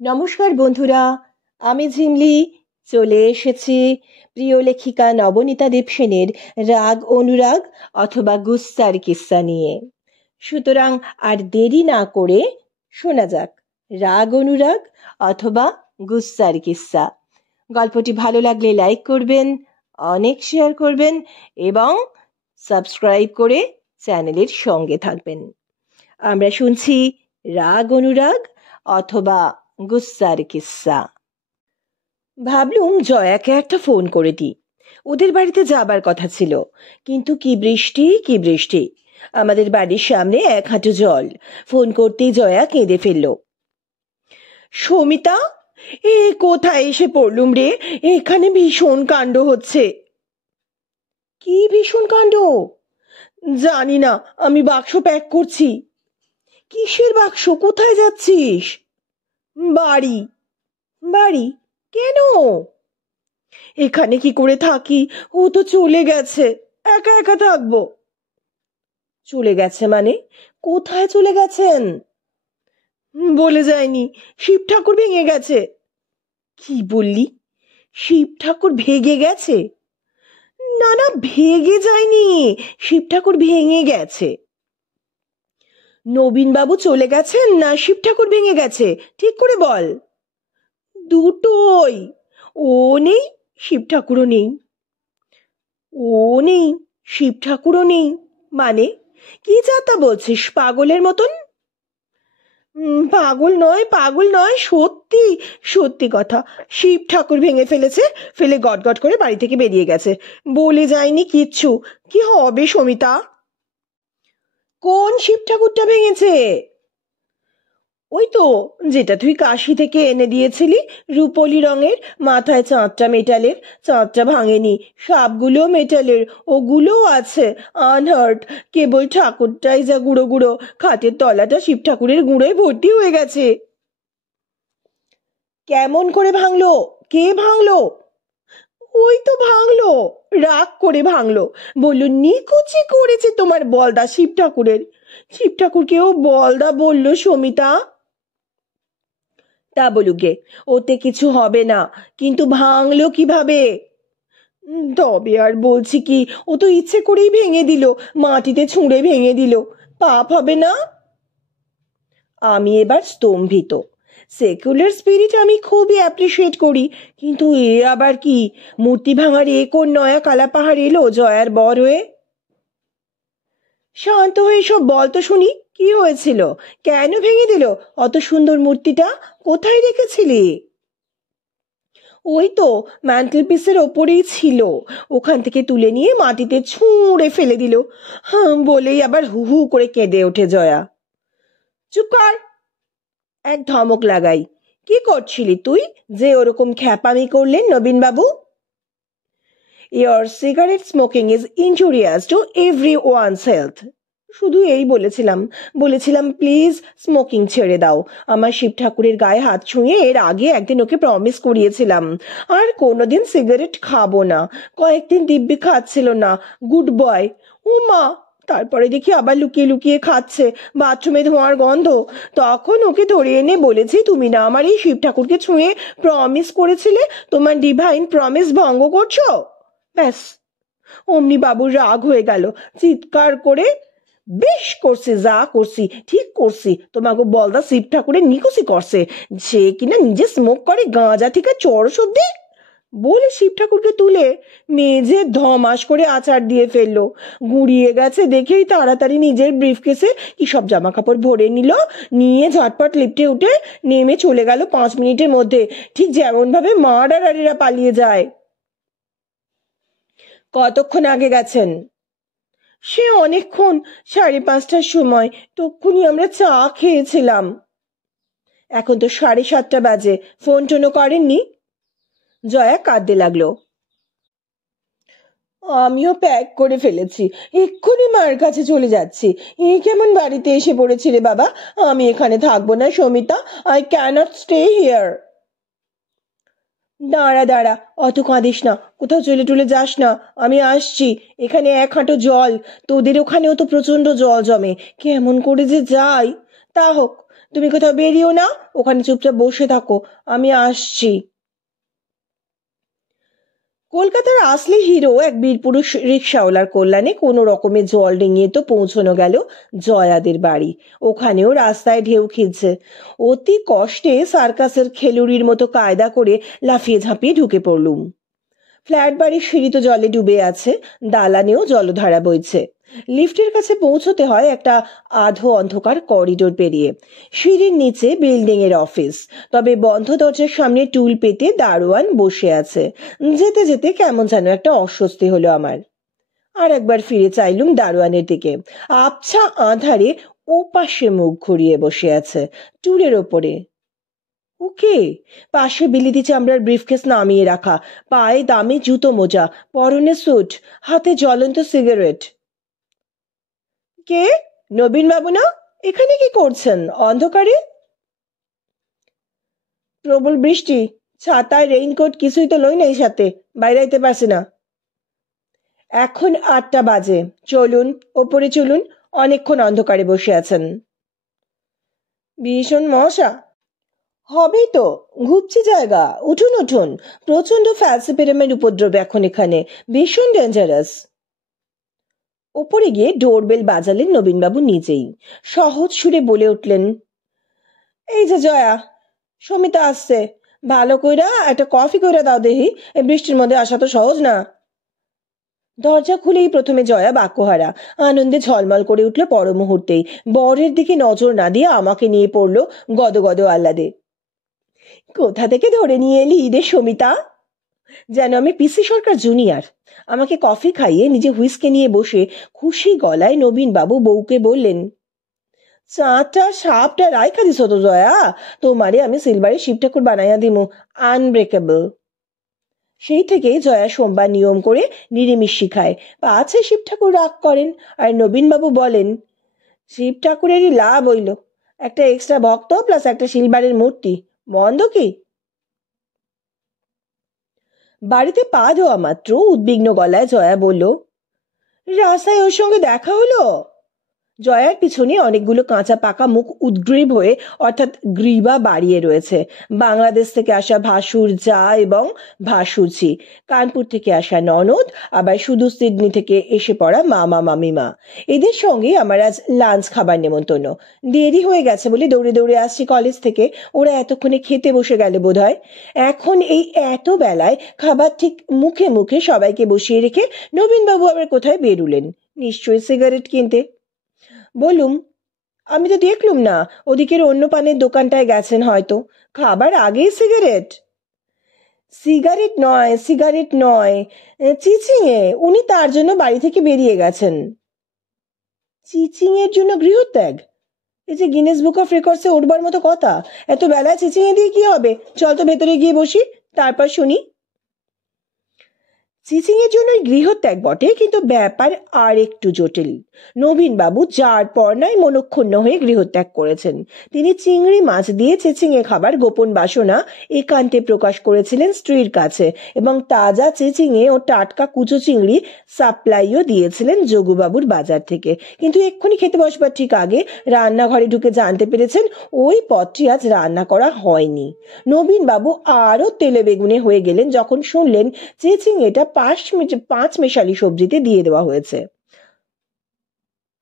নমস্কার বন্ধুরা, আমি ঝিমলি চলে এসেছি প্রিয় লেখিকা নবনীতা দেবসেনের রাগ অনুরাগ অথবা গুস্সার কিস্সা নিয়ে। সুতরাং আর দেরি না করে শোনা যাক রাগ অনুরাগ অথবা গুস্সার কিস্সা। গল্পটি ভালো লাগলে লাইক করবেন, অনেক শেয়ার করবেন এবং সাবস্ক্রাইব করে চ্যানেলের সঙ্গে থাকবেন। আমরা শুনছি রাগ অনুরাগ অথবা গুস্সার কিস্সা। ভাবলুম জয়াকে একটা ফোন করে দিই, ওদের বাড়িতে যাবার কথা ছিল, কিন্তু কি বৃষ্টি। আমাদের বাড়ির সামনে এক হাঁটু জল। ফোন করতেই জয়া কেঁদে ফেলল। সমিতা, এ কোথায় এসে পড়লুম রে, এখানে ভীষণ কাণ্ড হচ্ছে। কি ভীষণ কাণ্ড? জানি না, আমি বাক্স প্যাক করছি। কিসের বাক্স? কোথায় যাচ্ছিস? বাড়ি। বাড়ি কেন? এখানে কি করে থাকি? ও তো চলে গেছে, একা একা থাকবো। চলে গেছে মানে? কোথায় চলে গেছেন? বলে যায়নি, শিব ঠাকুর ভেঙে গেছে। কি বললি? শিব ঠাকুর ভেঙে গেছে? না না, ভেঙে যায়নি, শিব ঠাকুর ভেঙে গেছে। নবীন বাবু চলে গেছেন না শিব ঠাকুর ভেঙে গেছে, ঠিক করে বল। দুটোই। ও নেই, শিব ঠাকুরও নেই। ও নেই, শিব ঠাকুরও নেই মানে? কি যাতা বলছিস পাগলের মতন? পাগল নয়, সত্যি সত্যি কথা। শিব ঠাকুর ভেঙে ফেলেছে, ফেলে গটগট করে বাড়ি থেকে বেরিয়ে গেছে, বলে যায়নি কিচ্ছু। কি হবে সমিতা? কোন শিব ঠাকুরটা ভেঙেছে? ওই তো, যেটা তুই কাশি থেকে এনে দিয়েছিলি, রূপলি রঙের, মাথায় চাঁদটা মেটালের। চাঁদটা ভাঙেনি, সাপগুলো মেটালের, ওগুলোও আছে আনহার্ট। কেবল ঠাকুরটাই যা গুঁড়ো গুঁড়ো, খাটের তলাটা শিব ঠাকুরের গুঁড়োয় ভর্তি হয়ে গেছে। কেমন করে ভাঙলো? কে ভাঙলো? ওই তো ভাঙলো, রাগ করে ভাঙলো, বললো নিকুচি করেছে তোমার বলদা শিব ঠাকুরের। শিব ঠাকুরকেও বলদা বললো সমিতা। তা বলুকে, ওতে কিছু হবে না, কিন্তু ভাঙলো কিভাবে? তবে আর বলছি কি, ও তো ইচ্ছে করেই ভেঙে দিল, মাটিতে ছুঁড়ে ভেঙে দিল। পাপ হবে না? আমি এবার স্তম্ভিত। সেকুলার স্পিরিট আমি খুবই অ্যাপ্রিসিয়েট করি, কিন্তু এ আবার কি? মূর্তি ভাঙার এ কোন নয়া কালাপাহাড় এলো জয়ার বর হয়ে? শান্ত হয়ে সব বল তো শুনি, কি হয়েছিল? কেন ভেঙে দিল অত সুন্দর মূর্তিটা? কোথায় রেখেছিলি? ওই তো ম্যান্টেল পিসের ওপরেই ছিল, ওখান থেকে তুলে নিয়ে মাটিতে ছুঁড়ে ফেলে দিল। বলেই আবার হু হু করে কেঁদে ওঠে জয়া। চুপ কর, এক ধমক লাগাই। কি করছিলি তুই যে ওরকম খ্যাপামি করলেন নবীন বাবু? Your cigarette smoking is injurious to everyone's health. শুধু এই বলেছিলাম প্লিজ স্মোকিং ছেড়ে দাও। আমার শিব ঠাকুরের গায়ে হাত ছুঁয়ে এর আগে একদিন ওকে প্রমিস করিয়েছিলাম আর কোনোদিন সিগারেট খাবো না। কয়েকদিন দিব্যি খাচ্ছিল না, গুড বয়। মা, তারপরে দেখি আবার লুকিয়ে লুকিয়ে খাচ্ছে, বাথরুমে ধোঁয়ার গন্ধ। তখন ওকে ধরে এনে বলেছি, তুমি না আমার এই শিব ঠাকুরকে ছুঁয়ে প্রমিস করেছিলে, তোমার ডিভাইন প্রমিস ভঙ্গ করছো। ব্যাস, অমনি বাবুর রাগ হয়ে গেল, চিৎকার করে, বেশ করছি, যা করছি ঠিক করছি, তোমাকে বলদা শিব ঠাকুরের নিকুচি করছে, সে কিনা নিজে স্মোক করে গাঁজা থেকে চরস অব্দি, বলে শিব ঠাকুরকে তুলে মেঝে ধমাস করে আছাড় দিয়ে ফেললো। গুঁড়িয়ে গেছে দেখেই তাড়াতাড়ি নিজের ব্রিফকেসে কি সব জামা কাপড় ভরে নিয়ে ঝটপট লিফটে উঠে নেমে চলে গেল 5 মিনিটের মধ্যে, ঠিক যেমন ভাবে মার্ডারারিরা পালিয়ে যায়। কতক্ষণ আগে গেছেন? সে অনেকক্ষণ, 5:30টার সময়, তক্ষুনি আমরা চা খেয়েছিলাম। এখন তো 7:30 বাজে, ফোন টোনও করেননি? জয়া কাঁদতে লাগলো। আমিও প্যাক করে ফেলেছি, এক্ষুনি মার কাছে চলে যাচ্ছি। এ কেমন বাড়িতে এসে পড়েছি রে বাবা, আমি এখানে থাকবো না Samita, I cannot stay here. দাঁড়া, অত কাঁদিস না, কোথাও চলে টুলে যাস না, আমি আসছি। এখানে এক হাঁটু জল, তোদের ওখানেও তো প্রচন্ড জল জমে, কেমন করে যে যাই। তা হোক, তুমি কোথাও বেরিও না, ওখানে চুপচাপ বসে থাকো, আমি আসছি। কলকাতার আসলি হিরো এক বীরপুরুষ রিক্সাওয়ালার কল্যাণে কোনো রকমে জল ডিঙিয়ে তো পৌঁছানো গেল জয়াদের বাড়ি। ওখানেও রাস্তায় ঢেউ খেলছে। অতি কষ্টে সার্কাসের খেলুড়ির মতো কায়দা করে লাফিয়ে ঝাঁপিয়ে ঢুকে পড়লুম। ফ্ল্যাট বাড়ির সিঁড়ি তো জলে ডুবে আছে, দালানেও জলধারা বইছে। লিফটের কাছে পৌঁছতে হয় একটা আধো অন্ধকার করিডোর পেরিয়ে। সিঁড়ির নিচে বিল্ডিং এর অফিস, তবে বন্ধ দরজার সামনে টুল পেতে দারোয়ান বসে আছে। যেতে যেতে কেমন যেন একটা অস্বস্তি হলো আমার। আর একবার ফিরে চাইলুম দারোয়ানের দিকে। আবছা আঁধারে ওপাশে মুখ ঘুরিয়ে বসে আছে টুলের ওপরে। ওকে, পাশে বিলিতি চামড়ার ব্রিফকেস নামিয়ে রাখা, পায়ে দামি জুতো মোজা, পরনে স্যুট, হাতে জ্বলন্ত সিগারেট। কে? নবীন বাবু না? এখানে কি করছেন অন্ধকারে? প্রবল বৃষ্টি, ছাতা রেইনকোট কিছুই তো লই নাই সাথে, বাইরাইতে পারছি না। এখন 8টা বাজে, চলুন ওপরে চলুন, অনেকক্ষণ অন্ধকারে বসে আছেন। ভীষণ মশা। হবেই তো, ঘুরছে জায়গা, উঠুন উঠুন, প্রচন্ড ফ্যালসিপেরামের উপদ্রব এখন এখানে, ভীষণ ডেঞ্জারাস। ওপরে গিয়ে ডোরবেল বাজালেন নবীনবাবু নিজেই। সহজ সুরে বলে উঠলেন, এই যে জয়া, সমিতা আসছে, ভালো কইরা একটা কফি কইরা দাও দেহি, এই বৃষ্টির মধ্যে আসা তো সহজ না। দরজা খুলেই প্রথমে জয়া বাক্যহারা, আনন্দে ঝলমল করে উঠল পর মুহূর্তেই। বরের দিকে নজর না দিয়ে আমাকে নিয়ে পড়ল গদগদ আহ্লাদে। কোথা থেকে ধরে নিয়ে এলি ঈদের সমিতা? যেন আমি পিসি সরকার জুনিয়র। আমাকে কফি খাইয়ে নিজে হুইস্কে নিয়ে বসে খুশি গলায় নবীন বাবু বউকে বললেন, চাটা সাপটা রাইখা দিস তো জয়া, তোমারে আমি সিলভারে শিব ঠাকুর বানাইয়া দিমু, আনব্রেকেবল। সেই থেকেই জয়া সোমবার নিয়ম করে নিরামিষ শিখায়। পাছে শিব ঠাকুর রাগ করেন, আর নবীনবাবু বলেন, শিব ঠাকুরেরই লাভ হইল, একটা এক্সট্রা ভক্ত প্লাস একটা সিলভারের মূর্তি, মন্দ কি? বাড়িতে পা দেওয়া মাত্র উদ্বিগ্ন গলায় জয়া বলল, রাস্তায় ওর সঙ্গে দেখা হলো? জয়ার পিছনে অনেকগুলো কাঁচা পাকা মুখ উদ্গ্রীব হয়ে অর্থাৎ গ্রীবা বাড়িয়ে রয়েছে। বাংলাদেশ থেকে আসা ভাসুর জা এবং ভাসুরঝি, কানপুর থেকে আসা ননদ, আবার শুধু সিডনি থেকে এসে পড়া মামা মামিমা। এদের সঙ্গে আমার আজ লাঞ্চ খাবার নেমন্তন্ন। দেরি হয়ে গেছে বলে দৌড়ে দৌড়ে আসছি কলেজ থেকে, ওরা এতক্ষণে খেতে বসে গেল বোধহয়। এখন এই এত বেলায় খাবার ঠিক মুখে মুখে সবাইকে বসিয়ে রেখে নবীনবাবু আবার কোথায় বেরুলেন, নিশ্চয়ই সিগারেট কিনতে। বলুম, আমি তো দেখলুম না, ওদিকের অন্য পানের দোকানটায় গেছেন হয়তো, খাবার আগেই সিগারেট। সিগারেট নয়, সিগারেট নয়, চিচিংয়ে, উনি তার জন্য বাড়ি থেকে বেরিয়ে গেছেন। চিচিং এর জন্য গৃহত্যাগ? এই যে গিনেস বুক অফ রেকর্ডসে উঠবার মতো কথা, এত বেলায় চিচিংয়ে দিয়ে কি হবে? চল তো ভেতরে গিয়ে বসি, তারপর শুনি। চিচিং এর জন্য গৃহত্যাগ বটে, কিন্তু ব্যাপার আর একটু জটিল। নবীনবাবু যার পর নাই মনক্ষুণ্ণ হয়ে গৃহত্যাগ করেছেন। তিনি চিংড়ি মাছ দিয়ে চিচিংয়ে খাবার গোপন বাসনা একান্তে প্রকাশ করেছিলেন স্ত্রীর কাছে, এবং তাজা চিচিংয়ে ও টাটকা কুচো চিংড়ি সাপ্লাইও দিয়েছিলেন যোগুবাবুর বাজার থেকে। কিন্তু এক্ষুনি খেতে বসবার ঠিক আগে রান্নাঘরে ঢুকে জানতে পেরেছেন ওই পদটি আজ রান্না করা হয়নি। নবীনবাবু আরো তেলে বেগুনে হয়ে গেলেন যখন শুনলেন চিচিংয়েটা 5 মেশালি সবজিতে দিয়ে দেওয়া হয়েছে।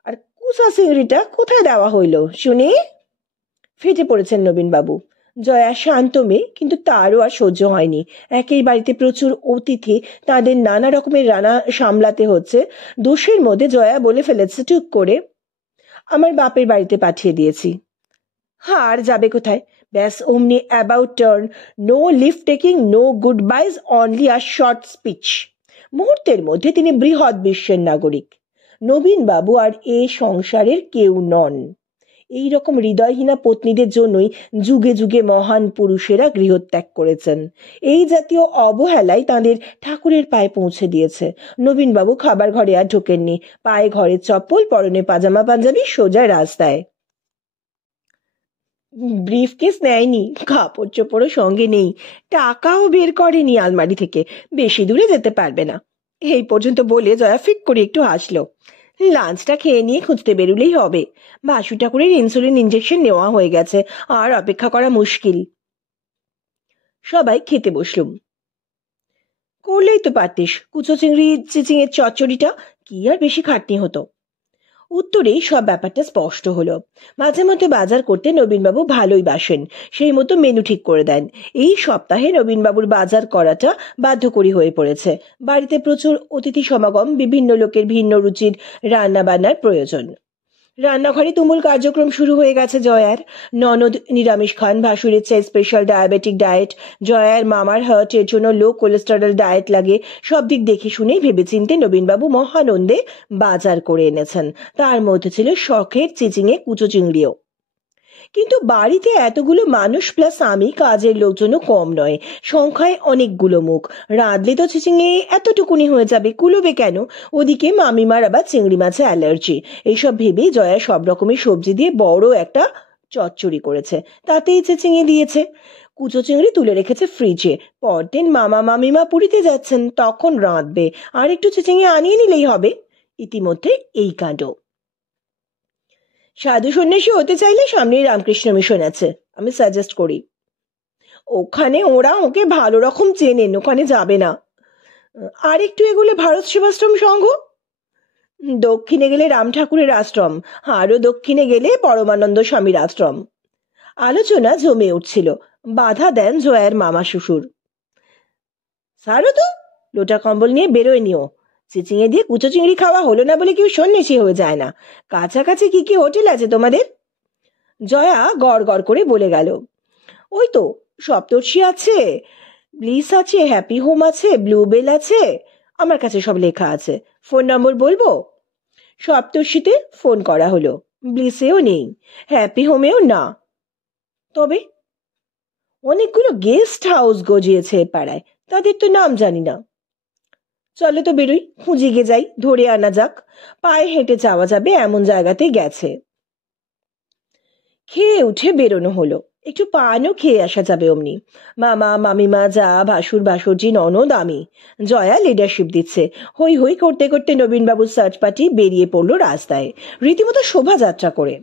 আর কুসা চিংড়িটা কোথায় দেওয়া হইল শুনি? ফেটে পড়েছেন নবীনবাবু। জয়া শান্ত মেয়ে, কিন্তু তারও আর সহ্য হয়নি। একই বাড়িতে প্রচুর অতিথি, তাদের নানা রকমের রান্না সামলাতে হচ্ছে। দোষের মধ্যে জয়া বলে ফেলেছে টুক করে, আমার বাপের বাড়িতে পাঠিয়ে দিয়েছি। হার যাবে কোথায়? ব্যাস অমনি about turn, no lift taking, no goodbyes, only a short speech. মুহূর্তের মধ্যে তিনি বৃহৎ বিশ্বের নাগরিক। নবীনবাবু আর এ সংসারের কেউ নন। এই রকম হৃদয়হীনা পত্নীদের জন্যই যুগে যুগে মহান পুরুষেরা গৃহত্যাগ করেছেন। এই জাতীয় অবহেলাই তাঁদের ঠাকুরের পায়ে পৌঁছে দিয়েছে। নবীনবাবু খাবার ঘরে আর ঢোকেননি। পায়ে ঘরের চপ্পল, পরনে পাজামা পাঞ্জাবি, সোজা রাস্তায়। ব্রিফকেস নেয়নি, কাপড় চোপড়ও সঙ্গে নেই, টাকাও বের করেনি আলমারি থেকে, বেশি দূরে যেতে পারবে না। এই পর্যন্ত বলে জয়া ফিক করে একটু হাসলো। লাঞ্চটা খেয়ে নিয়ে খুঁজতে বেরুলেই হবে। বাসু ঠাকুরের ইনসুলিন ইঞ্জেকশন নেওয়া হয়ে গেছে, আর অপেক্ষা করা মুশকিল। সবাই খেতে বসলুম। করলেই তো পারতিস, কুচো চিংড়ি চিচিংয়ের চচ্চড়িটা, কি আর বেশি খাটনি হতো। উত্তরেই সব ব্যাপারটা স্পষ্ট হলো। মাঝে মধ্যে বাজার করতে নবীনবাবু ভালোই বাসেন, সেই মতো মেনু ঠিক করে দেন। এই সপ্তাহে নবীনবাবুর বাজার করাটা বাধ্যকরী হয়ে পড়েছে। বাড়িতে প্রচুর অতিথি সমাগম, বিভিন্ন লোকের ভিন্ন রুচির রান্না বান্নার প্রয়োজন। রান্নাঘরে তুমুল কার্যক্রম শুরু হয়ে গেছে জয়ার। ননদ নিরামিষ খান, ভাসুরের চেয়ে স্পেশাল ডায়াবেটিক ডায়েট, জয়ার মামার হার্টের জন্য লো কোলেস্টেরল ডায়েট লাগে। সব দিক দেখে শুনেই ভেবেচিন্তে নবীনবাবু মহানন্দে বাজার করে এনেছেন। তার মধ্যে ছিল শখের চিচিঙে কুচো চিংড়িও। কিন্তু বাড়িতে এতগুলো মানুষ প্লাস আমি, কাজের লোকজনও কম নয়, সংখ্যায় অনেকগুলো মুখ। রাঁধলে তো চিচিঙে এতটুকুনি হয়ে যাবে, কুলোবে কেন? ওদিকে মামিমার আবার চিংড়ি মাছে অ্যালার্জি। এইসব ভেবেই জয়া সব রকমের সবজি দিয়ে বড় একটা চচ্চড়ি করেছে, তাতেই চিচিঙে দিয়েছে। কুচো চিংড়ি তুলে রেখেছে ফ্রিজে। পরদিন মামা মামিমা পুরীতে যাচ্ছেন, তখন রাঁধবে, আর একটু চিচিঙে আনিয়ে নিলেই হবে। ইতিমধ্যে এই কাণ্ড। সাধু সন্ন্যাসী হতে চাইলে সামনেই রামকৃষ্ণ মিশন আছে, আমি সাজেস্ট করি। ওখানে ওরা ওকে ভালো রকম চেনেন, ওখানে যাবে না। আর একটু এগুলো ভারত সেবাশ্রম সংঘ। দক্ষিণে গেলে রাম ঠাকুরের আশ্রম, আরো দক্ষিণে গেলে পরমানন্দ স্বামীর আশ্রম। আলোচনা জমে উঠছিল। বাধা দেন জয়ার মামা শ্বশুর। সারো তো, লোটা কম্বল নিয়ে বেরোয় নিও। চিচিঙে দিয়ে কুচো চিংড়ি খাওয়া হলো না বলে কেউ সন্ন্যাসী হয়ে যায় না। কাছাকাছি কি কি হোটেল আছে তোমাদের? জয়া গড় গড় করে বলে গেল, ওই তো সপ্তর্ষি আছে, ব্লিস আছে, হ্যাপি হোম আছে, ব্লুবেল আছে, আমার কাছে সব লেখা আছে। ফোন নম্বর বলবো? সপ্তর্ষিতে ফোন করা হলো, ব্লিসেও নেই, হ্যাপি হোমেও না। তবে অনেকগুলো গেস্ট হাউস গজিয়েছে পাড়ায়, তাদের তো নাম জানি না। চলো তো বেরোই, খুঁজে গিয়ে যাই, ধরে আনা যাক। পায়ে হেঁটে যাওয়া যাবে এমন জায়গাতে গেছে। খেয়ে উঠে বেরোনো হলো। একটু পানও খেয়ে আসা যাবে অমনি। মামা মামিমা, যা, ভাসুর ভাসুরজি, ননদ, আমি। জয়া লিডারশিপ দিচ্ছে। হই হই করতে করতে নবীনবাবুর সার্চ পার্টি বেরিয়ে পড়লো রাস্তায়, রীতিমতো শোভাযাত্রা করে।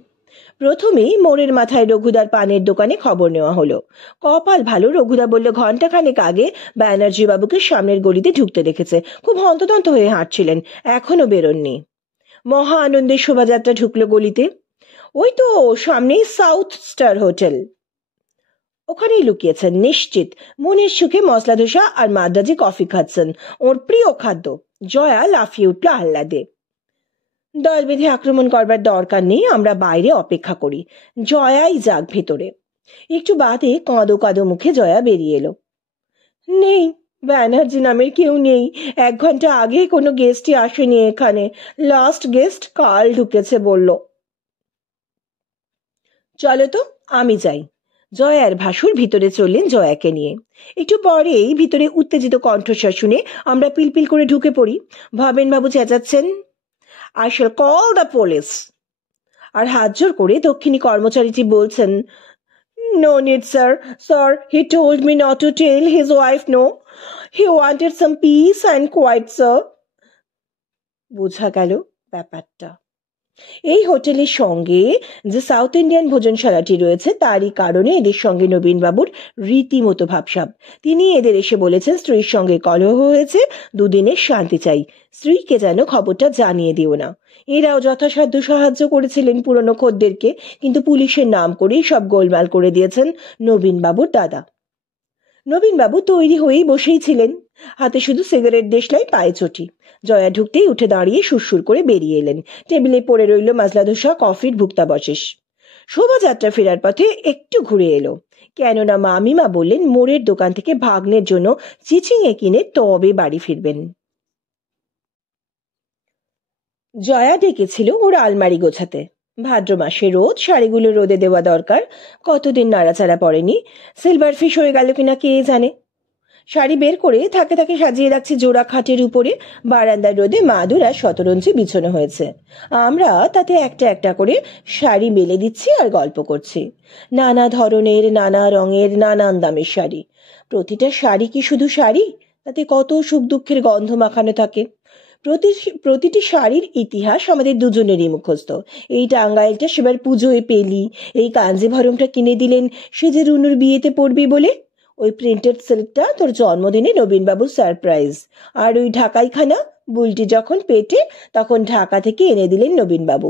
প্রথমেই মোড়ের মাথায় রঘুদার পানের দোকানে খবর নেওয়া হলো। কপাল ভালো, রঘুদা বলল ঘন্টাখানেক আগে ব্যানার্জি বাবুকে সামনের গলিতে ঢুকতে দেখেছে। খুব হন্তদন্ত হয়ে হাঁটছিলেন, এখনো বেরোননি। মহা আনন্দের শোভাযাত্রা ঢুকলো গলিতে। ওই তো সামনেই সাউথ স্টার হোটেল, ওখানেই লুকিয়েছেন নিশ্চিত। মনের সুখে মশলা ধোসা আর মাদ্রাজি কফি খাচ্ছেন, ওর প্রিয় খাদ্য। জয়া লাফিয়ে উঠল আহ্লাদে। দল বেঁধে আক্রমণ করবার দরকার নেই, আমরা বাইরে অপেক্ষা করি, জয়াই যাক ভেতরে। একটু বাদে কাঁদো কাঁদো মুখে জয়া বেরিয়ে এলো। নেই, ব্যানার্জি নামের কেউ নেই। 1 ঘন্টা আগে কোনো গেস্টই আসেনি এখানে, লাস্ট গেস্ট কাল ঢুকেছে বলল। চলো তো, আমি যাই। জয়ার ভাসুর ভিতরে চললেন জয়াকে নিয়ে। একটু পরেই ভিতরে উত্তেজিত কণ্ঠস্বর শুনে আমরা পিলপিল করে ঢুকে পড়ি। ভবেন বাবু চেঁচাচ্ছেন, I shall call the police. আর হাত জোর করে দক্ষিণী কর্মচারীটি বলছেন, no need sir, sir he told me not to tell his wife, no, he wanted some peace and quiet, sir. বোঝা গেল ব্যাপারটা। এই হোটেলের সঙ্গে যে সাউথ ইন্ডিয়ান ভোজনশালাটি রয়েছে, তারই কারণে এদের সঙ্গে নবীনবাবুর রীতিমতো ভাবসাব। তিনি এদের এসে বলেছেন স্ত্রীর সঙ্গে কলহ হয়েছে, 2 দিনের শান্তি চাই, স্ত্রীকে যেন খবরটা জানিয়ে দিও না। এরাও যথাসাধ্য সাহায্য করেছিলেন পুরনো খদ্দেরকে, কিন্তু পুলিশের নাম করেই সব গোলমাল করে দিয়েছেন নবীনবাবুর দাদা। নবীনবাবু তৈরি হয়েই বসেই ছিলেন, হাতে শুধু সিগারেট দেশলাই, পায়ে চটি। জয়া ঢুকতেই উঠে দাঁড়িয়ে সুরসুর করে বেরিয়ে এলেন। টেবিলে পড়ে রইল মাজলা ধোসা, কফির ভুক্তাবশেষ। শোভাযাত্রা ফেরার পথে একটু ঘুরে এলো, কেননা মামিমা বললেন মোড়ের দোকান থেকে ভাগ্নের জন্য চিচিঙে কিনে তবে বাড়ি ফিরবেন। জয়া ডেকেছিল ওর আলমারি গোছাতে। ভাদ্র মাসে রোদ, শাড়িগুলো রোদে দেওয়া দরকার, কতদিন নাড়াচাড়া পড়েনি, সিলভার ফিশ হয়ে গেল কিনা কে জানে। শাড়ি বের করে থাকে থাকে সাজিয়ে রাখছি জোড়া খাটের উপরে। বারান্দার রোদে মাদুর আর শতরঞ্জি বিছানো হয়েছে, আমরা তাতে একটা একটা করে শাড়ি মেলে দিচ্ছি আর গল্প করছি। নানা ধরনের, নানা রঙের, নানান দামের শাড়ি। প্রতিটা শাড়ি কি শুধু শাড়ি? তাতে কত সুখ দুঃখের গন্ধ মাখানো থাকে। প্রতিটি শাড়ির ইতিহাস আমাদের দুজনেরই মুখস্থ। এই টাঙ্গাইলটা সেবার পুজোয় পেলি, এই কাঞ্জিভরমটা কিনে দিলেন সে যে রুনুর বিয়েতে পড়বি বলে, ওই প্রিন্টেড সিল্কটা তোর জন্মদিনে নবীনবাবুর সারপ্রাইজ, আর ওই ঢাকাইখানা বুলটি যখন পেটে তখন ঢাকা থেকে এনে দিলেন নবীনবাবু।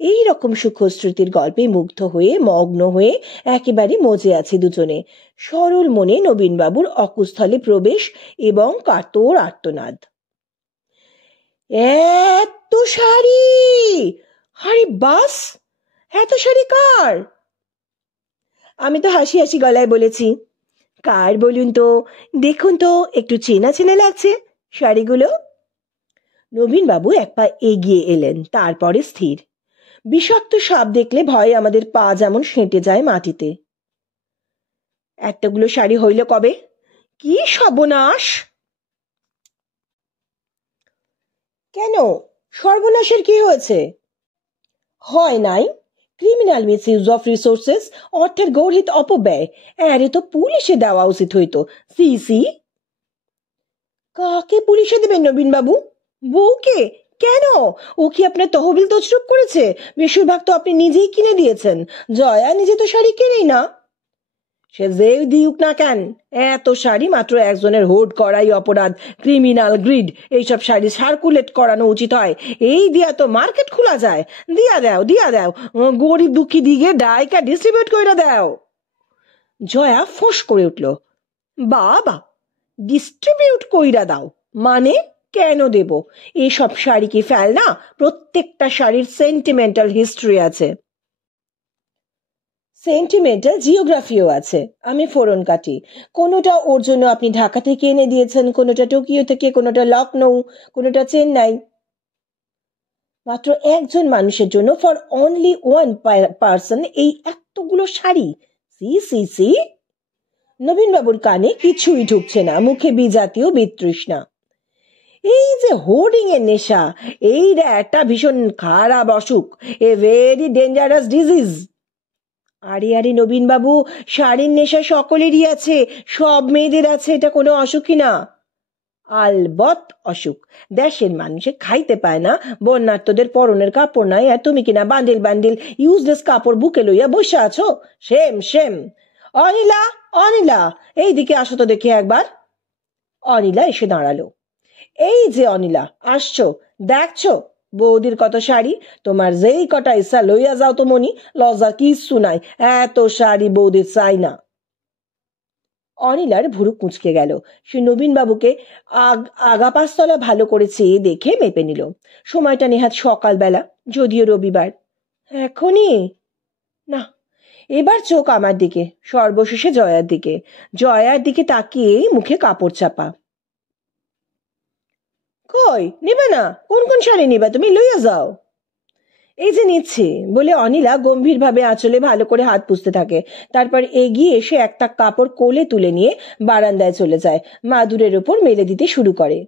এই রকম সুখস্মৃতির গল্পে মুগ্ধ হয়ে মগ্ন হয়ে একেবারে মজে আছি দুজনে। সরল মনে নবীনবাবুর অকুস্থলে প্রবেশ এবং কাতর আর্তনাদ। এত শাড়ি! আরে বাস, এত শাড়ি কার? আমি তো হাসি হাসি গলায় বলেছি, কার বলুন তো, দেখুন তো একটু চেনা চেনা লাগছে শাড়িগুলো। নবীনবাবু এক পা এগিয়ে এলেন, তারপরে স্থির। বিষাক্ত সাপ দেখলে ভয়ে আমাদের পা যেমন সেঁটে যায় মাটিতে। এতগুলো শাড়ি হইল কবে? কি সর্বনাশ! কেন, সর্বনাশের কি হয়েছে? হয় নাই ক্রিমিনাল মিসইউজ অফ রিসোর্সেস, অর্থের গর্হিত অপব্যয়। আরে তো পুলিশে দেওয়া উচিত হইতো। সিসি। কাকে পুলিশে দেবেন নবীনবাবু? বউকে? কেন? ও কি আপনার তহবিল তছরূপ করেছে? বেশিরভাগ তো আপনি নিজেই কিনে দিয়েছেন। জয়া নিজে তো শাড়ি কেনেই না। সে যেই দিউক না কেন, এত শাড়ি মাত্র একজনের হোড করাই অপরাধ, ক্রিমিনাল গ্রিড। এইসব শাড়ি সার্কুলেট করানো উচিত হয়। এই দিয়া তো মার্কেট খোলা যায়। দিয়া দাও গরিব দুঃখী দিকে ডাইকা ডিস্ট্রিবিউট কইরা দাও। জয়া ফোঁস করে উঠল, বাবা, ডিস্ট্রিবিউট কইরা দাও মানে? কেন দেব? এসব শাড়ি কি ফেল না? প্রত্যেকটা শাড়ির সেন্টিমেন্টাল হিস্ট্রি আছে, সেন্টিমেন্টাল জিওগ্রাফিও আছে। আমি ফোড়ন কাটি। কোনোটা ওর জন্য আপনি ঢাকা থেকে এনে দিয়েছেন, কোনোটা টোকিও থেকে, কোনোটা লখনৌ, কোনোটা চেন্নাই। মাত্র একজন মানুষের জন্য, ফর অনলি ওয়ান পার্সন, এই এতগুলো শাড়ি! See see see. নবীনবাবুর কানে কিছুই ঢুকছে না, মুখে বিজাতীয় বিতৃষ্ণা। এই যে হোর্ডিং এর নেশা, এইটা একটা ভীষণ খারাপ অসুখ, এ ভেরি ডেঞ্জারাস ডিজিজ। আরে নবীনবাবু, শাড়ির নেশা সকলেরই আছে, সব মেয়েদের আছে, এটা কোনো অসুখই না। আলবৎ অসুখ। দেশের মানুষে খাইতে পায় না, বন্যার্থদের পরনের কাপড় নাই, আর তুমি কিনা বান্ডিল বান্ডিল ইউজলেস কাপড় বুকে লইয়া বসে আছো। Same same. অনিলা, অনিলা, এইদিকে আসো তো দেখি একবার। অনিলা এসে দাঁড়ালো। এই যে অনিলা, আসছো, দেখছো বৌদির কত শাড়ি। তোমার যেই কটা ইচ্ছা লইয়া যাও তো মনি, লজ্জা কিচ্ছু নাই, এত শাড়ি বৌদির চাই না। অনিলার ভুরু কুঁচকে গেল। সে নবীনবাবুকে আগা পাঁচতলা ভালো করে চেয়ে দেখে মেপে নিল। সময়টা নেহাত সকালবেলা, যদিও রবিবার। এখনই না। এবার চোখ আমার দিকে, সর্বশেষে জয়ার দিকে। জয়ার দিকে তাকিয়ে মুখে কাপড় চাপা। কই নিবে না? কোন কোন শাড়ি নিবা তুমি? লইয়া যাও। এই যে নিচ্ছি বলে অনিলা গম্ভীরভাবে আঁচলে ভালো করে হাত পুছতে থাকে। তারপর এগিয়ে এসে একটা কাপড় কোলে তুলে নিয়ে বারান্দায় চলে যায়, মাদুরের উপর মেলে দিতে শুরু করে।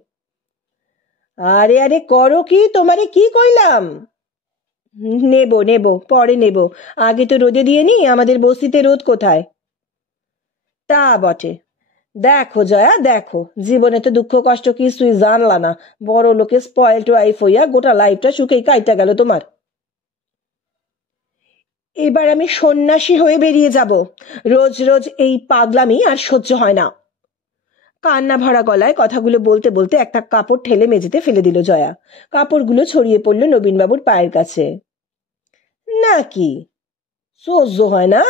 আরে করো কি? তোমারে কি কইলাম? নেব পরে নেব, আগে তো রোদে দিয়ে নি। আমাদের বস্তিতে রোদ কোথায়? তা বটে। দেখো জয়া, দেখো, জীবনে তো দুঃখ কষ্ট কিছুই জানলা না, বড় লোকে স্পয়েলড ওয়াইফ হইয়া গোটা লাইফটা সুখেই কাইটা গেল তোমার। এবার আমি সন্ন্যাসী হয়ে বেরিয়ে যাব। রোজ রোজ এই পাগলামি আর সহ্য হয় না। কান্না ভরা গলায় কথাগুলো বলতে বলতে একটা কাপড় ঠেলে মেঝেতে ফেলে দিল জয়া। কাপড়গুলো ছড়িয়ে পড়ল নবীনবাবুর পায়ের কাছে। নাকি সহ্য হয় না?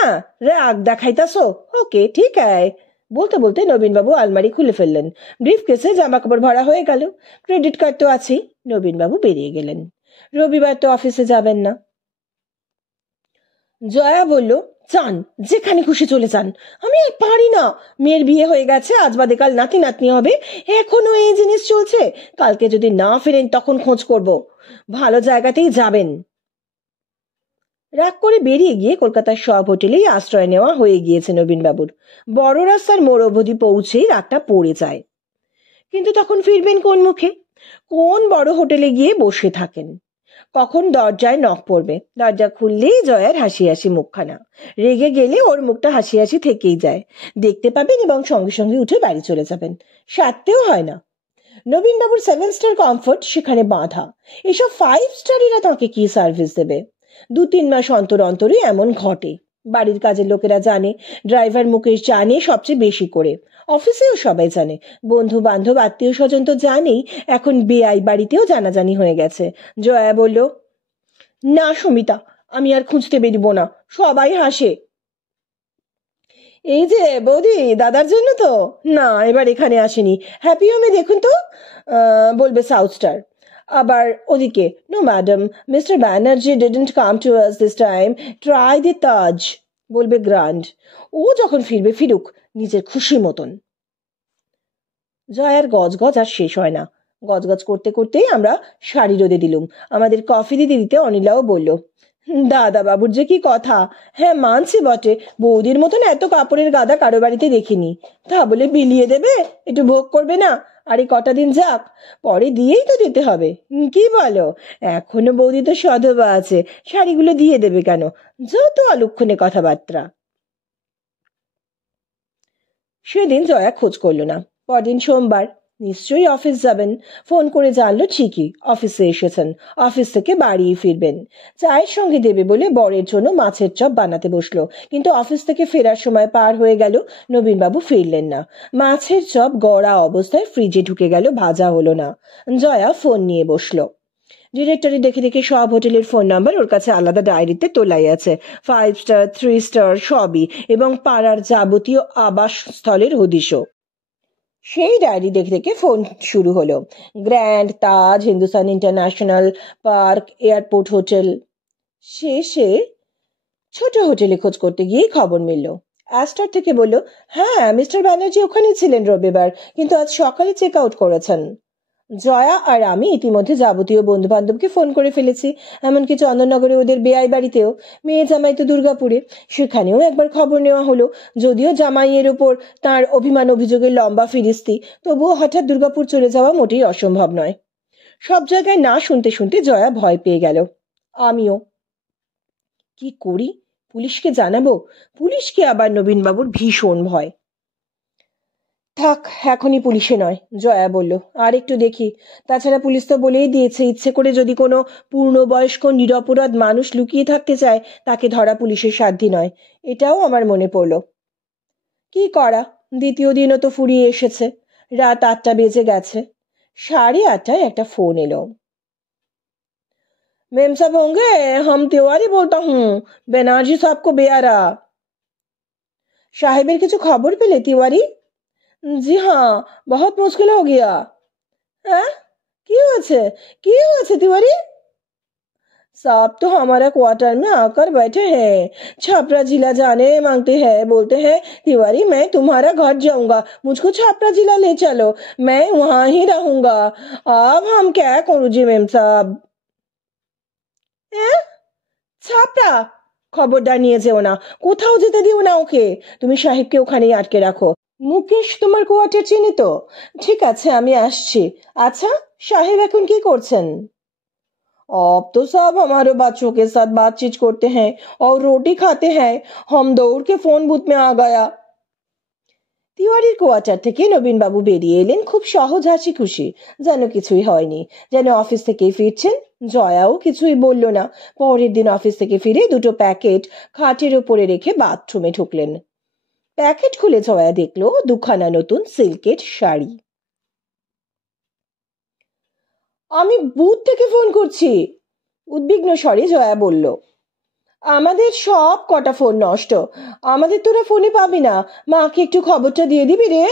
রাগ দেখাইতাছো? ওকে, ঠিক আছে। বলতে বলতে নবীনবাবু আলমারি খুলে ফেললেন। ব্রিফকেসে জামা কাপড় ভরা হয়ে গেল। ক্রেডিট কার্ড তো আছেই। নবীনবাবু বেরিয়ে গেলেন। রবিবার তো অফিসে যাবেন না। জয়া বলল, যান, যেখানে খুশি চলে যান, আমি আর পারি না। মেয়ের বিয়ে হয়ে গেছে, আজ বাদে কাল নাতি নাতনি হবে, এখনো এই জিনিস চলছে। কালকে যদি না ফেরেন তখন খোঁজ করব। ভালো জায়গাতেই যাবেন। রাগ করে বেরিয়ে গিয়ে কলকাতার সব হোটেলেই আশ্রয় নেওয়া হয়ে গিয়েছে নবীনবাবুর। বড় রাস্তার মোড় অবধি পৌঁছেই রাগটা পড়ে যায়। কিন্তু তখন ফিরবেন কোন মুখে? কোন বড় হোটেলে গিয়ে বসে থাকেন? কখন দরজায় নখ পড়বে? দরজা খুললেই জয়ার হাসি হাসি মুখখানা। রেগে গেলে ওর মুখটা হাসি হাসি থেকেই যায়। দেখতে পাবেন এবং সঙ্গে সঙ্গে উঠে বাড়ি চলে যাবেন। সারতেও হয় না। নবীনবাবুর 7 স্টার কমফোর্ট সেখানে বাঁধা। এসব 5 স্টারেরা তাকে কি সার্ভিস দেবে? 2-3 মাস অন্তর অন্তরই এমন ঘটে। বাড়ির কাজের লোকেরা জানে, ড্রাইভার মুকেশ জানে সবচেয়ে বেশি করে, অফিসেও সবাই জানে, বন্ধু বান্ধব আত্মীয় স্বজন তো জানেই, এখন বেআই বাড়িতেও জানাজানি হয়ে গেছে। জয়া বলল, না সমিতা, আমি আর খুঁজতে বেরিব না, সবাই হাসে। এই যে বৌদি, দাদার জন্য তো? না, এবার এখানে আসেনি, হ্যাপি হোমে দেখুন তো, বলবে সাউথ স্টার। আবার ওদিকে, no madam, Mister Banerjee didn't come to us this time, try the Taj, বলবে গ্র্যান্ড। ও যখন ফিরবে ফিরুক, নিজের খুশি মতন। জয়ার গজগজ আর শেষ হয় না। গজগজ করতে করতেই আমরা শাড়ি রোদে দিলুম। আমাদের কফি দিতে দিতে অনিলাও বলল, দাদা বাবুর যে কি কথা! হ্যাঁ, মানছি বটে, বৌদির মতন এত কাপড়ের গাদা কারো বাড়িতে দেখিনি। তা বলে বিলিয়ে দেবে? একটু ভোগ করবে না? আরে কটা দিন যাক, পরে দিয়েই তো দিতে হবে। কি বলো? এখনো বৌদি তো সধবা আছে, শাড়িগুলো দিয়ে দেবে কেন? যত অলক্ষণে কথাবার্তা। সেদিন জয়া খোঁজ করলো না। পরদিন সোমবার, নিশ্চয়ই অফিস যাবেন। ফোন করে জানলো ঠিকই অফিসে এসেছেন, অফিস থেকে বাড়ি ফিরবেন। চায়ের সঙ্গে দেবে বলে বরের জন্য মাছের চপ বানাতে বসলো, কিন্তু অফিস থেকে ফেরার সময় পার হয়ে গেল, নবীনবাবু ফিরলেন না। মাছের চপ গড়া অবস্থায় ফ্রিজে ঢুকে গেল, ভাজা হলো না। জয়া ফোন নিয়ে বসলো। ডিরেক্টরি দেখে দেখে সব হোটেলের ফোন নাম্বার ওর কাছে আলাদা ডায়েরিতে তোলাই আছে, 5 স্টার, 3 স্টার সবই, এবং পাড়ার যাবতীয় আবাস স্থলের হদিশও। সেই ডায়েরি দেখে দেখে ফোন শুরু হলো। Grand, Taj, Hindustan international, park, airport hotel. শেষে ছোট হোটেলে খোঁজ করতে গিয়েই খবর মিলল। অ্যাস্টর থেকে বলল, হ্যাঁ, মিস্টার ব্যানার্জি ওখানে ছিলেন রবিবার, কিন্তু আজ সকালে চেক আউট করেছেন। জয়া আর আমি ইতিমধ্যে যাবতীয় বন্ধু বান্ধবকে ফোন করে ফেলেছি, এমনকি চন্দননগরে ওদের বেআই বাড়িতেও। মেয়ে জামাই তো দুর্গাপুরে, সেখানেও একবার খবর নেওয়া হলো। যদিও জামাইয়ের ওপর তার অভিমান অভিযোগের লম্বা ফিরিস্তি, তবুও হঠাৎ দুর্গাপুর চলে যাওয়া মোটেই অসম্ভব নয়। সব জায়গায় না শুনতে শুনতে জয়া ভয় পেয়ে গেল, আমিও। কি করি? পুলিশকে জানাবো? পুলিশকে আবার নবীনবাবুর ভীষণ ভয়। থাক, এখনই পুলিশে নয়, জয়া বলল, আর একটু দেখি। তাছাড়া পুলিশ তো বলেই দিয়েছে, ইচ্ছে করে যদি কোনো পূর্ণবয়স্ক নিরপরাধ মানুষ লুকিয়ে থাকতে চায়, তাকে ধরা পুলিশের সাধ্যি নয়। এটাও আমার মনে পড়ল। কি করা, দ্বিতীয় দিনও তো ফুরিয়ে এসেছে। রাত 8টা বেজে গেছে। 8:30টায় একটা ফোন এলো। मेम साहब होंगे? हम तिवारी बोलता हूँ, बेनार्जी साहब को बेआरा। साहेबेर किछु खबर पेले तिवारी? जी हाँ, बहुत मुश्किल हो गया। হ্যাঁ, কি হয়েছে? কি হয়েছে तिवारी? साहब तो हमारा क्वार्टर में आकर बैठे हैं, छापरा जिला जाने मांगते हैं, बोलते हैं तिवारी मैं तुम्हारा घर जाऊंगा, मुझको छापरा जिला ले चलो, मैं वहां ही रहूंगा। अब हम क्या करूं जी मेम साहब? ছাপড়া? খবরদার নিয়ে যেও না, কোথাও যেতে দিও না ওকে। তুমি সাহেবকে ওখানেই আটকে রাখো। মুকেশ তোমার কোয়ার্টার চিনি তো? ঠিক আছে, আমি আসছি। আচ্ছা, সাহেব এখন কি করছেন? अब तो सब हमारे बच्चों के साथ बातचीत करते हैं और रोटी खाते हैं। हम दौड़ के फोन बूथ में आ गया। তিওয়ারির কোয়ার্টার থেকে নবীনবাবু বেরিয়ে এলেন খুব সহজ হাসি খুশি, যেন কিছুই হয়নি, যেন অফিস থেকেই ফিরছেন। জয়াও কিছুই বলল না। পরের দিন অফিস থেকে ফিরে 2টো প্যাকেট খাটের উপরে রেখে বাথরুমে ঢুকলেন। প্যাকেট খুলে জয়া দেখলো 2খানা নতুন সিল্কের শাড়ি। আমি বুথ থেকে ফোন করছি, উদ্বিগ্ন স্বরে জয়া বলল। আমাদের সব কটা ফোন নষ্ট, আমাদের তোরা ফোনে পাবি না। মাকে একটু খবরটা দিয়ে দিবি রে?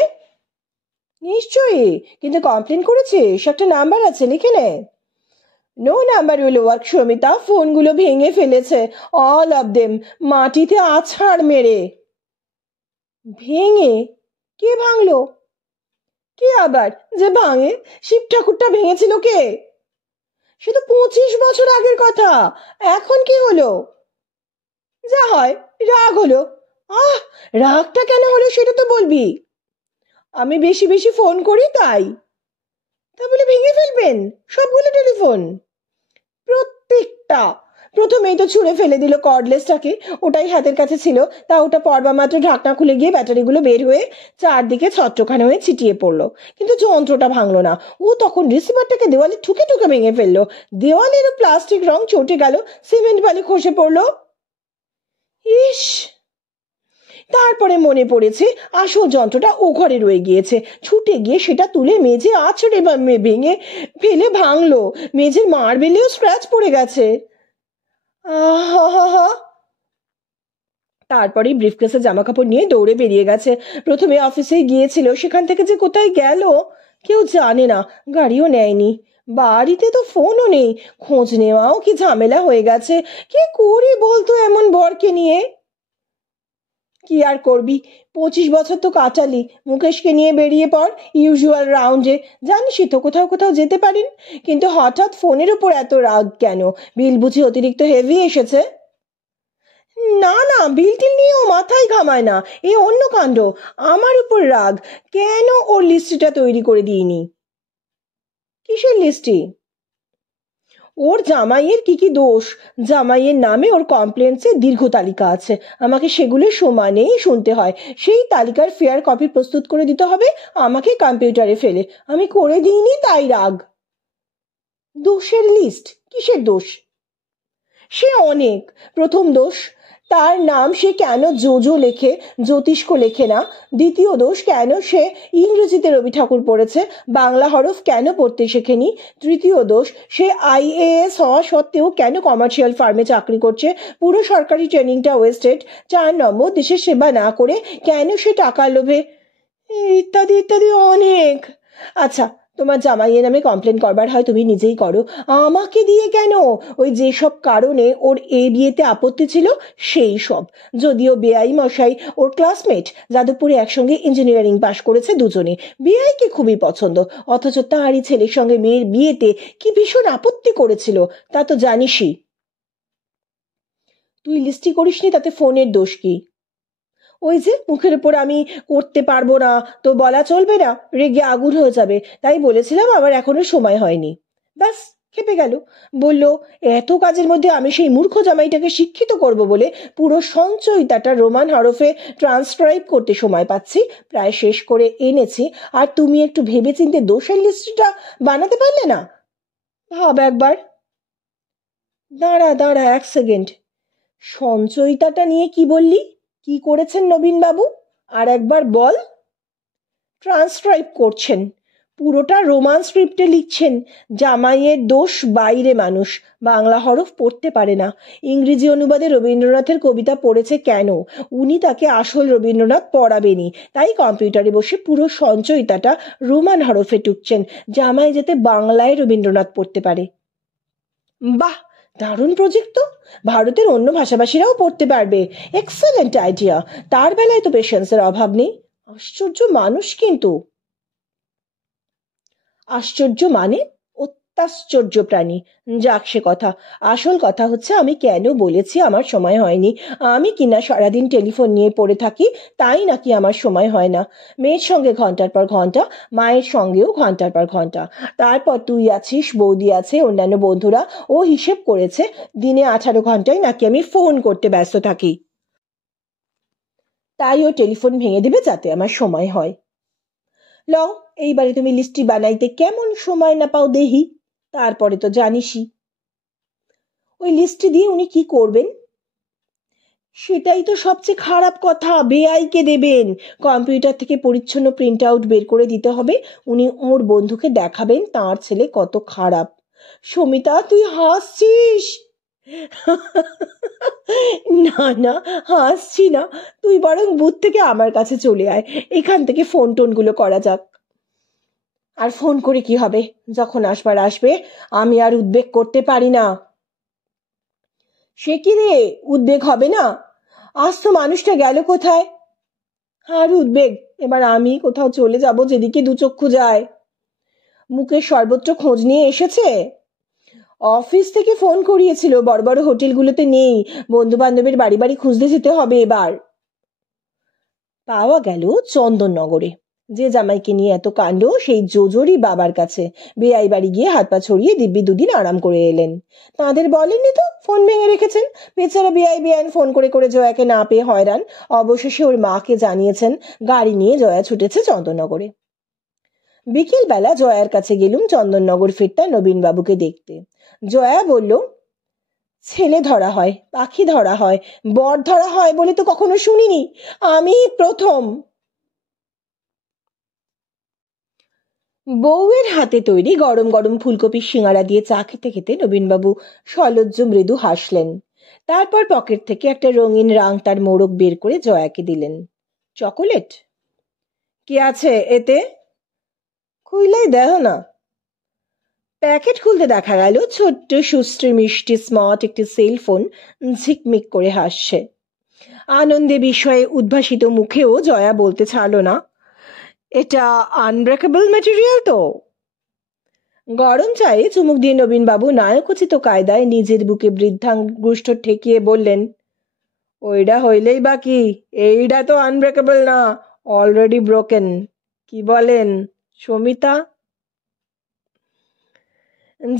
নিশ্চয়ই, কিন্তু কমপ্লেন করেছিস? একটা নাম্বার আছে, লিখে নে। No number will work Samita, ফোনগুলো ভেঙে ফেলেছে, অল অফ দেম, মাটিতে আছাড় মেরে। ভেঙে? কে ভাঙলো? কে আবার যে ভাঙে? শিব ঠাকুরটা ভেঙেছিল কে? সে তো 25 বছর আগের কথা, এখন কি হলো? যা হয়, রাগ হলো। আহ, রাগটা কেন হলো সেটা তো বলবি। আমি বেশি বেশি ফোন করি তাই। তা বলে ভেঙে ফেলবেন সবগুলো টেলিফোন? প্রত্যেকটা। প্রথমেই তো ছুঁড়ে ফেলে দিল কর্ডলেসটাকে। ওটাই হাতের কাছে ছিল, তা ওটা পড়বা মাত্র ঢাকনা খুলে গিয়ে ব্যাটারিগুলো বের হয়ে চারদিকে ছত্রখানা হয়ে ছিটিয়ে পড়লো। কিন্তু যন্ত্রটা ভাঙলো না। ও তখন রিসিভারটাকে দেওয়ালে ঠুকে ঠুকে ভেঙে ফেললো। দেওয়ালেরও প্লাস্টিক রং চটে গেল, সিমেন্ট বালি খসে পড়লো। ইস! তারপরে মনে পড়েছে আসল যন্ত্রটা ও ঘরে রয়ে গিয়েছে। ছুটে গিয়ে সেটা তুলে মেঝে আছড়ে ভেঙে ফেলে ভাঙলো। মেঝের মার্বেলেও স্ক্র্যাচ পড়ে গেছে। আহা! তারপরে ব্রিফকেসে জামা কাপড় নিয়ে দৌড়ে বেরিয়ে গেছে। প্রথমে অফিসে গিয়েছিল, সেখান থেকে যে কোথায় গেল কেউ জানে না। গাড়িও নেয়নি, বাড়িতে তো ফোনও নেই। খোঁজ নেওয়াও কি ঝামেলা হয়ে গেছে। কি করি বলতো এমন বরকে নিয়ে? কি আর করবি, 25 বছর তো কাটালি। মুকেশকে নিয়ে বেরিয়ে পড় ইউজুয়াল রাউন্ডে। জানিসই তো কোথাও কোথাও যেতে পারেন। কিন্তু হঠাৎ ফোনের উপর এত রাগ কেন? বিল বুঝি অতিরিক্ত হেভি এসেছে? না না, বিল টিল নিয়ে ও মাথায় ঘামায় না, এ অন্য কাণ্ড। আমার উপর রাগ কেন? ওর লিস্টটা তৈরি করে দিইনি। কিসের লিস্টি? ওর জামাইয়ের কি কি দোষ, জামাইয়ের নামে ওর কমপ্লেন্টসের দীর্ঘ তালিকা আছে। আমাকে সেগুলো সমানেই শুনতে হয়। সেই তালিকার ফেয়ার কপি প্রস্তুত করে দিতে হবে আমাকে কম্পিউটারে ফেলে। আমি করে দিইনি তাই রাগ। দোষের লিস্ট? কিসের দোষ? সে অনেক। প্রথম দোষ, তার নাম সে কেন জোজো লেখে, জ্যোতিষ্ক লেখে না। দ্বিতীয় দোষ, কেন সে ইংরেজিতে রবি ঠাকুর পড়েছে, বাংলা হরফ কেন পড়তে শেখেনি। তৃতীয় দোষ, সে IAS হওয়া সত্ত্বেও কেন কমার্শিয়াল ফার্মে চাকরি করছে, পুরো সরকারি ট্রেনিংটা ওয়েস্টেড। 4 নম্বর, দেশের সেবা না করে কেন সে টাকার লোভে, ইত্যাদি ইত্যাদি অনেক। আচ্ছা, তোমার জামাইয়ের নামে কমপ্লেন করবার হয় তুমি নিজেই করো, আমাকে দিয়ে কেন? ওই যেসব কারণে ওর এই বিয়েতে আপত্তি ছিল সেই সব। যদিও বেআই মশাই ওর ক্লাসমেট, যাদবপুরে একসঙ্গে ইঞ্জিনিয়ারিং পাশ করেছে দুজনে। বেআইকে খুবই পছন্দ, অথচ তারই ছেলের সঙ্গে মেয়ের বিয়েতে কি ভীষণ আপত্তি করেছিল তা তো জানিসই। তুই লিস্টি করিসনি, তাতে ফোনের দোষ কি? ওই যে মুখের উপর আমি করতে পারবো না তো বলা চলবে না, রেগে আগুন হয়ে যাবে, তাই বলেছিলাম আমার এখনো সময় হয়নি। ব্যাস, খেপে গেল। বলল এত কাজের মধ্যে আমি সেই মূর্খ জামাইটাকে শিক্ষিত করব বলে পুরো সঞ্চয়িতাটা রোমান হরফে ট্রান্সক্রাইব করতে সময় পাচ্ছি, প্রায় শেষ করে এনেছি, আর তুমি একটু ভেবেচিন্তে দোষের লিস্টটা বানাতে পারলে না? ভাব একবার। দাঁড়া দাঁড়া, 1 সেকেন্ড। সঞ্চয়িতাটা নিয়ে কি বললি? কি করেছেন নবীনবাবু? আর একবার বল। ট্রান্সক্রাইব করছেন, পুরোটা রোমান স্ক্রিপ্টে লিখছেন। জামাইয়ের দোষ, বাইরে মানুষ, বাংলা হরফ পড়তে পারে না। ইংরেজি অনুবাদে রবীন্দ্রনাথের কবিতা পড়েছে কেন? উনি তাকে আসল রবীন্দ্রনাথ পড়াবেনি, তাই কম্পিউটারে বসে পুরো সঞ্চয়িতাটা রোমান হরফে টুকছেন, জামাই যাতে বাংলায় রবীন্দ্রনাথ পড়তে পারে। বাহ, দারুণ প্রজেক্ট তো। ভারতের অন্য ভাষাভাষীরাও পড়তে পারবে। Excellent idea. তার বেলায় তো পেশেন্সের অভাব নেই। আশ্চর্য মানুষ কিন্তু। আশ্চর্য মানে? অত্যাশ্চর্য প্রাণী। যাক সে কথা। আসল কথা হচ্ছে আমি কেন বলেছি আমার সময় হয়নি। আমি কিনা সারাদিন টেলিফোন নিয়ে পড়ে থাকি, তাই নাকি আমার সময় হয় না। মেয়ের সঙ্গে ঘন্টার পর ঘন্টা, মায়ের সঙ্গেও ঘন্টার পর ঘন্টা। তারপর তুই আছিস, বৌদি আছে, অন্যান্য বন্ধুরা। ও হিসেব করেছে দিনে 18 ঘন্টায় নাকি আমি ফোন করতে ব্যস্ত থাকি। তাই ও টেলিফোন ভেঙে দেবে যাতে আমার সময় হয়। লও, এইবারে তুমি লিস্টি বানাইতে কেমন সময় না পাও দেহি। তারপরে তো জানিসই। ওই লিস্টি দিয়ে উনি কি করবেন? সেটাই তো সবচেয়ে খারাপ কথা। বেআইকে দেবেন। কম্পিউটার থেকে পরিচ্ছন্ন প্রিন্ট আউট বের করে দিতে হবে। উনি ওর বন্ধুকে দেখাবেন তার ছেলে কত খারাপ। সমিতা, তুই হাসছিস? না না, হাসছি না। তুই বরং বুথ থেকে আমার কাছে চলে আয়, এখান থেকে ফোন টোন গুলো করা যাক। আর ফোন করে কি হবে? যখন আসবার আসবে। আমি আর উদ্বেগ করতে পারি না। সে কি রে, উদ্বেগ হবে না? আজ তো মানুষটা গেল কোথায়? আর উদ্বেগ? এবার আমি কোথাও চলে যাব যেদিকে দুচক্ষু যায়। মুকেশ সর্বত্র খোঁজ নিয়ে এসেছে। অফিস থেকে ফোন করিয়েছিল, বড় বড় হোটেলগুলোতে নেই। বন্ধু বান্ধবের বাড়ি বাড়ি খুঁজতে যেতে হবে এবার। পাওয়া গেল চন্দননগরে। যে জামাইকে নিয়ে এত কাণ্ড সেই জোজোরই বাবার কাছে বেআই বাড়ি গিয়ে হাত পা ছড়িয়ে দিব্যি দুদিন আরাম করে এলেন। তাঁদের বলেননি তো ফোন ভেঙে রেখেছেন। বেচারা বেআই বেআইন ফোন করে করে জয়াকে না পেয়ে হয়রান। অবশেষে ওর মাকে জানিয়েছেন। গাড়ি নিয়ে জয়া ছুটেছে চন্দননগরে। বিকেল বেলা জয়ার কাছে গেলুম চন্দননগর ফিরতা নবীনবাবুকে দেখতে। জয়া বলল, ছেলে ধরা হয়, পাখি ধরা হয়, বর ধরা হয় বলে তো কখনো শুনিনি, আমি প্রথম। বউয়ের হাতে তৈরি গরম গরম ফুলকপির সিঙাড়া দিয়ে চা খেতে খেতে নবীনবাবু সলজ্জ মৃদু হাসলেন। তারপর পকেট থেকে একটা রঙিন রাংতার মোড়ক বের করে জয়াকে দিলেন। চকোলেট? কি আছে এতে? খুইলাই দেহ না। প্যাকেট খুলতে দেখা গেল ছোট্ট সুশ্রী মিষ্টি স্মার্ট একটি সেলফোন ঝিকমিক করে হাসছে। আনন্দে বিষয়ে উদ্ভাসিত মুখেও জয়া বলতে ছাড়ল না, এটা আনব্রেকেবল ম্যাটেরিয়াল তো? গরম চায়ে চুমুক দিয়ে নবীনবাবু নায়কোচিত কায়দায় নিজের বুকে বৃদ্ধাঙ্গুষ্ঠ ঠেকিয়ে বললেন, ওইটা হইলেই বাকি, এইটা তো আনব্রেকেবল না, অলরেডি ব্রোকেন। কি বলেন সমিতা?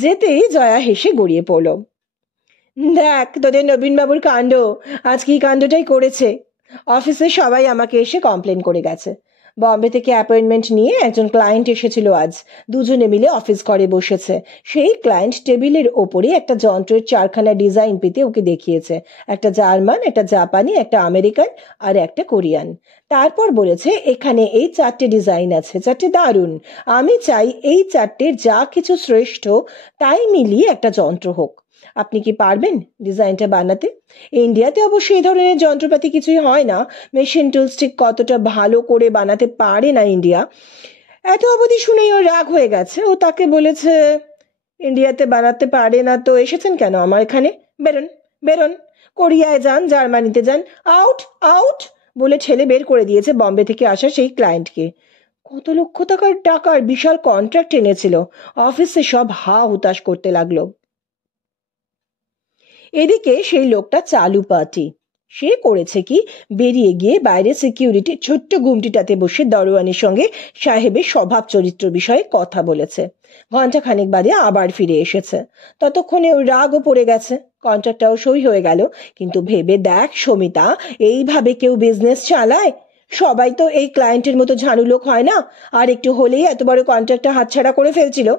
যেতেই জয়া হেসে গড়িয়ে পড়ল। দেখ তোদের নবীনবাবুর কাণ্ড, আজ কি কাণ্ডটাই করেছে। অফিসে সবাই আমাকে এসে কমপ্লেন করে গেছে। বম্বে থেকে অ্যাপয়েন্টমেন্ট নিয়ে একজন ক্লায়েন্ট এসেছিল আজ। দুজনে মিলে অফিস ঘরে বসেছে। সেই ক্লায়েন্ট টেবিলের ওপরে একটা যন্ত্রের 4খানা ডিজাইন পেতে ওকে দেখিয়েছে। একটা জার্মান, একটা জাপানি, একটা আমেরিকান আর একটা কোরিয়ান। তারপর বলেছে, এখানে এই 4টে ডিজাইন আছে, 4টে দারুণ। আমি চাই এই 4টের যা কিছু শ্রেষ্ঠ তাই মিলিয়ে একটা যন্ত্র হোক। আপনি কি পারবেন ডিজাইনটা বানাতে? ইন্ডিয়াতে অবশ্য এই ধরনের যন্ত্রপাতি কিছুই হয় না। মেশিন টুলস ঠিক কতটা ভালো করে বানাতে পারে না ইন্ডিয়া। এত অবধি শুনেই ওর রাগ হয়ে গেছে। ও তাকে বলেছে, ইন্ডিয়াতে বানাতে পারে না তো এসেছেন কেন আমার এখানে? বেরোন বেরোন, কোরিয়ায় যান, জার্মানিতে যান, আউট আউট বলে ঠেলে বের করে দিয়েছে বম্বে থেকে আসা সেই ক্লায়েন্টকে। কত লক্ষ টাকার বিশাল কন্ট্রাক্ট এনেছিল। অফিসে সব হা হুতাশ করতে লাগলো। এদিকে সেই লোকটা চালু পার্টি। সে করেছে কি, বেরিয়ে গিয়ে বাইরে সিকিউরিটি ছোট্ট গুমটিটাতে বসে দরোয়ানের সঙ্গে সাহেবের স্বভাব চরিত্র বিষয়ে কথা বলেছে। ঘন্টাখানেক বাদে আবার ফিরে এসেছে। ততক্ষণে ওর রাগও পড়ে গেছে। কন্ট্রাক্টটাও সই হয়ে গেল। কিন্তু ভেবে দেখ সমিতা, এইভাবে কেউ বিজনেস চালায়? সবাই তো এই ক্লায়েন্টের মতো ঝানু লোক হয় না। আর একটু হলেই এত বড় কন্ট্রাক্টটা হাতছাড়া করে ফেলছিল।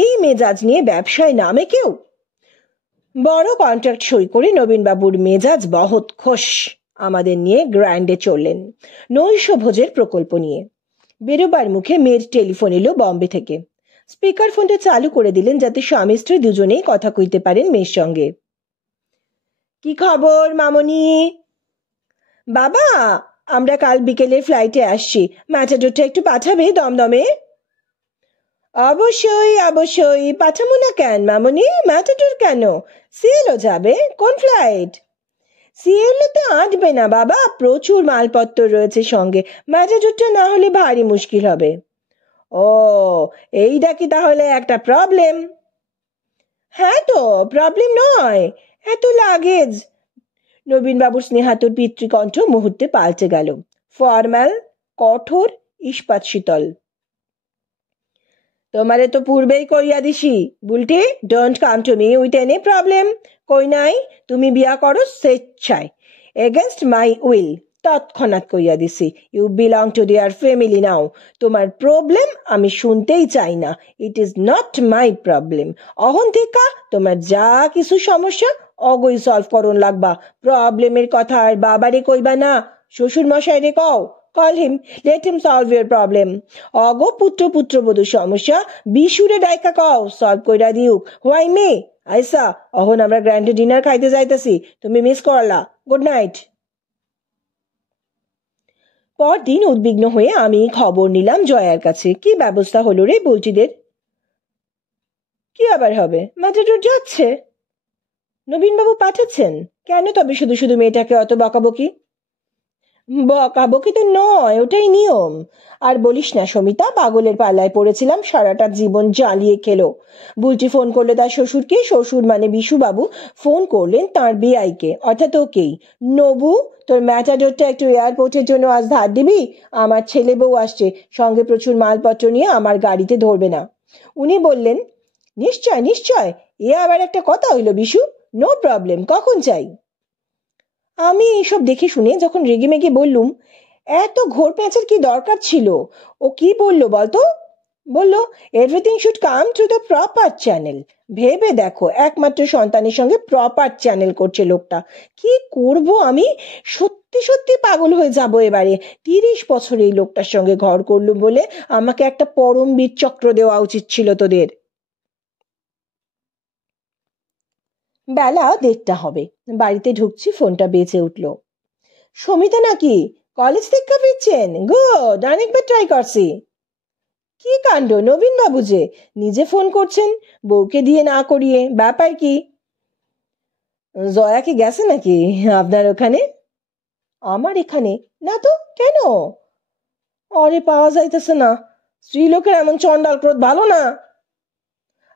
এই মেজাজ নিয়ে ব্যবসায় নামে কেউ? বড় কন্ট্রাক্ট সই করে নবীনবাবুর মেজাজ বহুত খোশ। আমাদের নিয়ে গ্র্যান্ডে চললেন নৈশ ভোজের প্রকল্প নিয়ে। বেরোবার মুখে মেয়ের টেলিফোন এলো বম্বে থেকে। স্পিকার ফোনটা চালু করে দিলেন যাতে স্বামী স্ত্রী দুজনেই কথা কইতে পারেন মেয়ের সঙ্গে। কি খবর মামনি? বাবা, আমরা কাল বিকেলের ফ্লাইটে আসছি। ম্যাটাডোরটা একটু পাঠাবে দমদমে? অবশ্যই অবশ্যই, পাঠাবো না কেন মামনি? ম্যাটাডোর কেন, সিএলও যাবে। কোন ফ্লাইট? সিএলও তো আঁটবে না বাবা, প্রচুর মালপত্র রয়েছে সঙ্গে। ম্যাটাডোরটা না হলে ভারী মুশকিল হবে। ও, এইটা কি তাহলে একটা প্রবলেম? হ্যাঁ তো, প্রবলেম নয়, এত লাগেজ। নবীনবাবুর স্নেহাতুর পিতৃকণ্ঠ মুহূর্তে পাল্টে গেল। ফরম্যাল, কঠোর, ইস্পাত শীতল। তোমারে তো পূর্বেই কইয়া দিছি Bulti, don't come to me with any problem. কই নাই তুমি বিয়া করো স্বেচ্ছায়, এগেনস্ট মাই উইল। তৎক্ষণাৎ কইয়া দিছি, you belong to their family now. তোমার প্রবলেম আমি শুনতেই চাই না। It is not my problem. অহন থেকে তোমার যা কিছু সমস্যা অগই সলভ করন লাগবা। প্রবলেমের কথা আর বাবারে কইবা না, শ্বশুর মশাই রে কও। Call him, let him solve your problem. অগো পুত্রবধূ সমস্যা বিশুরে ডাইকা কও, সলভ কইরা দিউক। হোয়াই মে? আইসা, অহন আমরা গ্র্যান্ডে ডিনার খাইতে যাইতেছি, তুমি মিস করলা। Good night. পরদিন উদ্বিগ্ন হয়ে আমি খবর নিলাম জয়ার কাছে। কি ব্যবস্থা হলো রে বুলটিদের? কি আবার হবে, ম্যাটাডোর যাচ্ছে। নবীনবাবু পাঠাচ্ছেন? কেন তবে শুধু শুধু মেয়েটাকে অত বকাবকি? বকাবকি তো নয়, ওটাই নিয়ম। আর বলিস না সমিতা, পাগলের পাল্লায় পড়েছিলাম, সারাটা জীবন জ্বালিয়ে খেলো। বুলটি ফোন করলো তার শ্বশুরকে, শ্বশুর মানে বিশুবাবু ফোন করলেন তাঁর বিআইকে, অর্থাৎ ওকেই। নবু, তোর ম্যাটাডোরটা একটু এয়ারপোর্টের জন্য আজ ধার দিবি? আমার ছেলে বউ আসছে, সঙ্গে প্রচুর মালপত্র নিয়ে, আমার গাড়িতে ধরবে না। উনি বললেন, নিশ্চয় নিশ্চয়, এ আবার একটা কথা হইল বিশু, নো প্রবলেম, কখন চাই? আমি এইসব দেখে শুনে যখন রেগে মেগে বললুম, এত ঘোর প্যাঁচের কি দরকার ছিল? ও কি বললো বলতো? বলল, everything should come through the proper channel. ভেবে দেখো, একমাত্র সন্তানের সঙ্গে প্রপার চ্যানেল করছে লোকটা। কি করব আমি? সত্যি সত্যি পাগল হয়ে যাব এবারে। 30 বছর এই লোকটার সঙ্গে ঘর করলুম বলে আমাকে একটা পরমবীর চক্র দেওয়া উচিত ছিল তোদের। বেলা 1:30 হবে, বাড়িতে ঢুকছি, ফোনটা বেজে উঠল। সমিতা নাকি? কলেজ থেকে ফিরছেন? গুড, অনেকবার ট্রাই করছি। কি কাণ্ড, নবীন বাবু যে নিজে ফোন করছেন, বউকে দিয়ে না করিয়ে, ব্যাপার কি? জয়া কি গেছে নাকি আপনার ওখানে? আমার এখানে? না তো, কেন? আরে পাওয়া যাইতেছে না। স্ত্রীলোকের এমন চন্ডাল ক্রোধ ভালো না।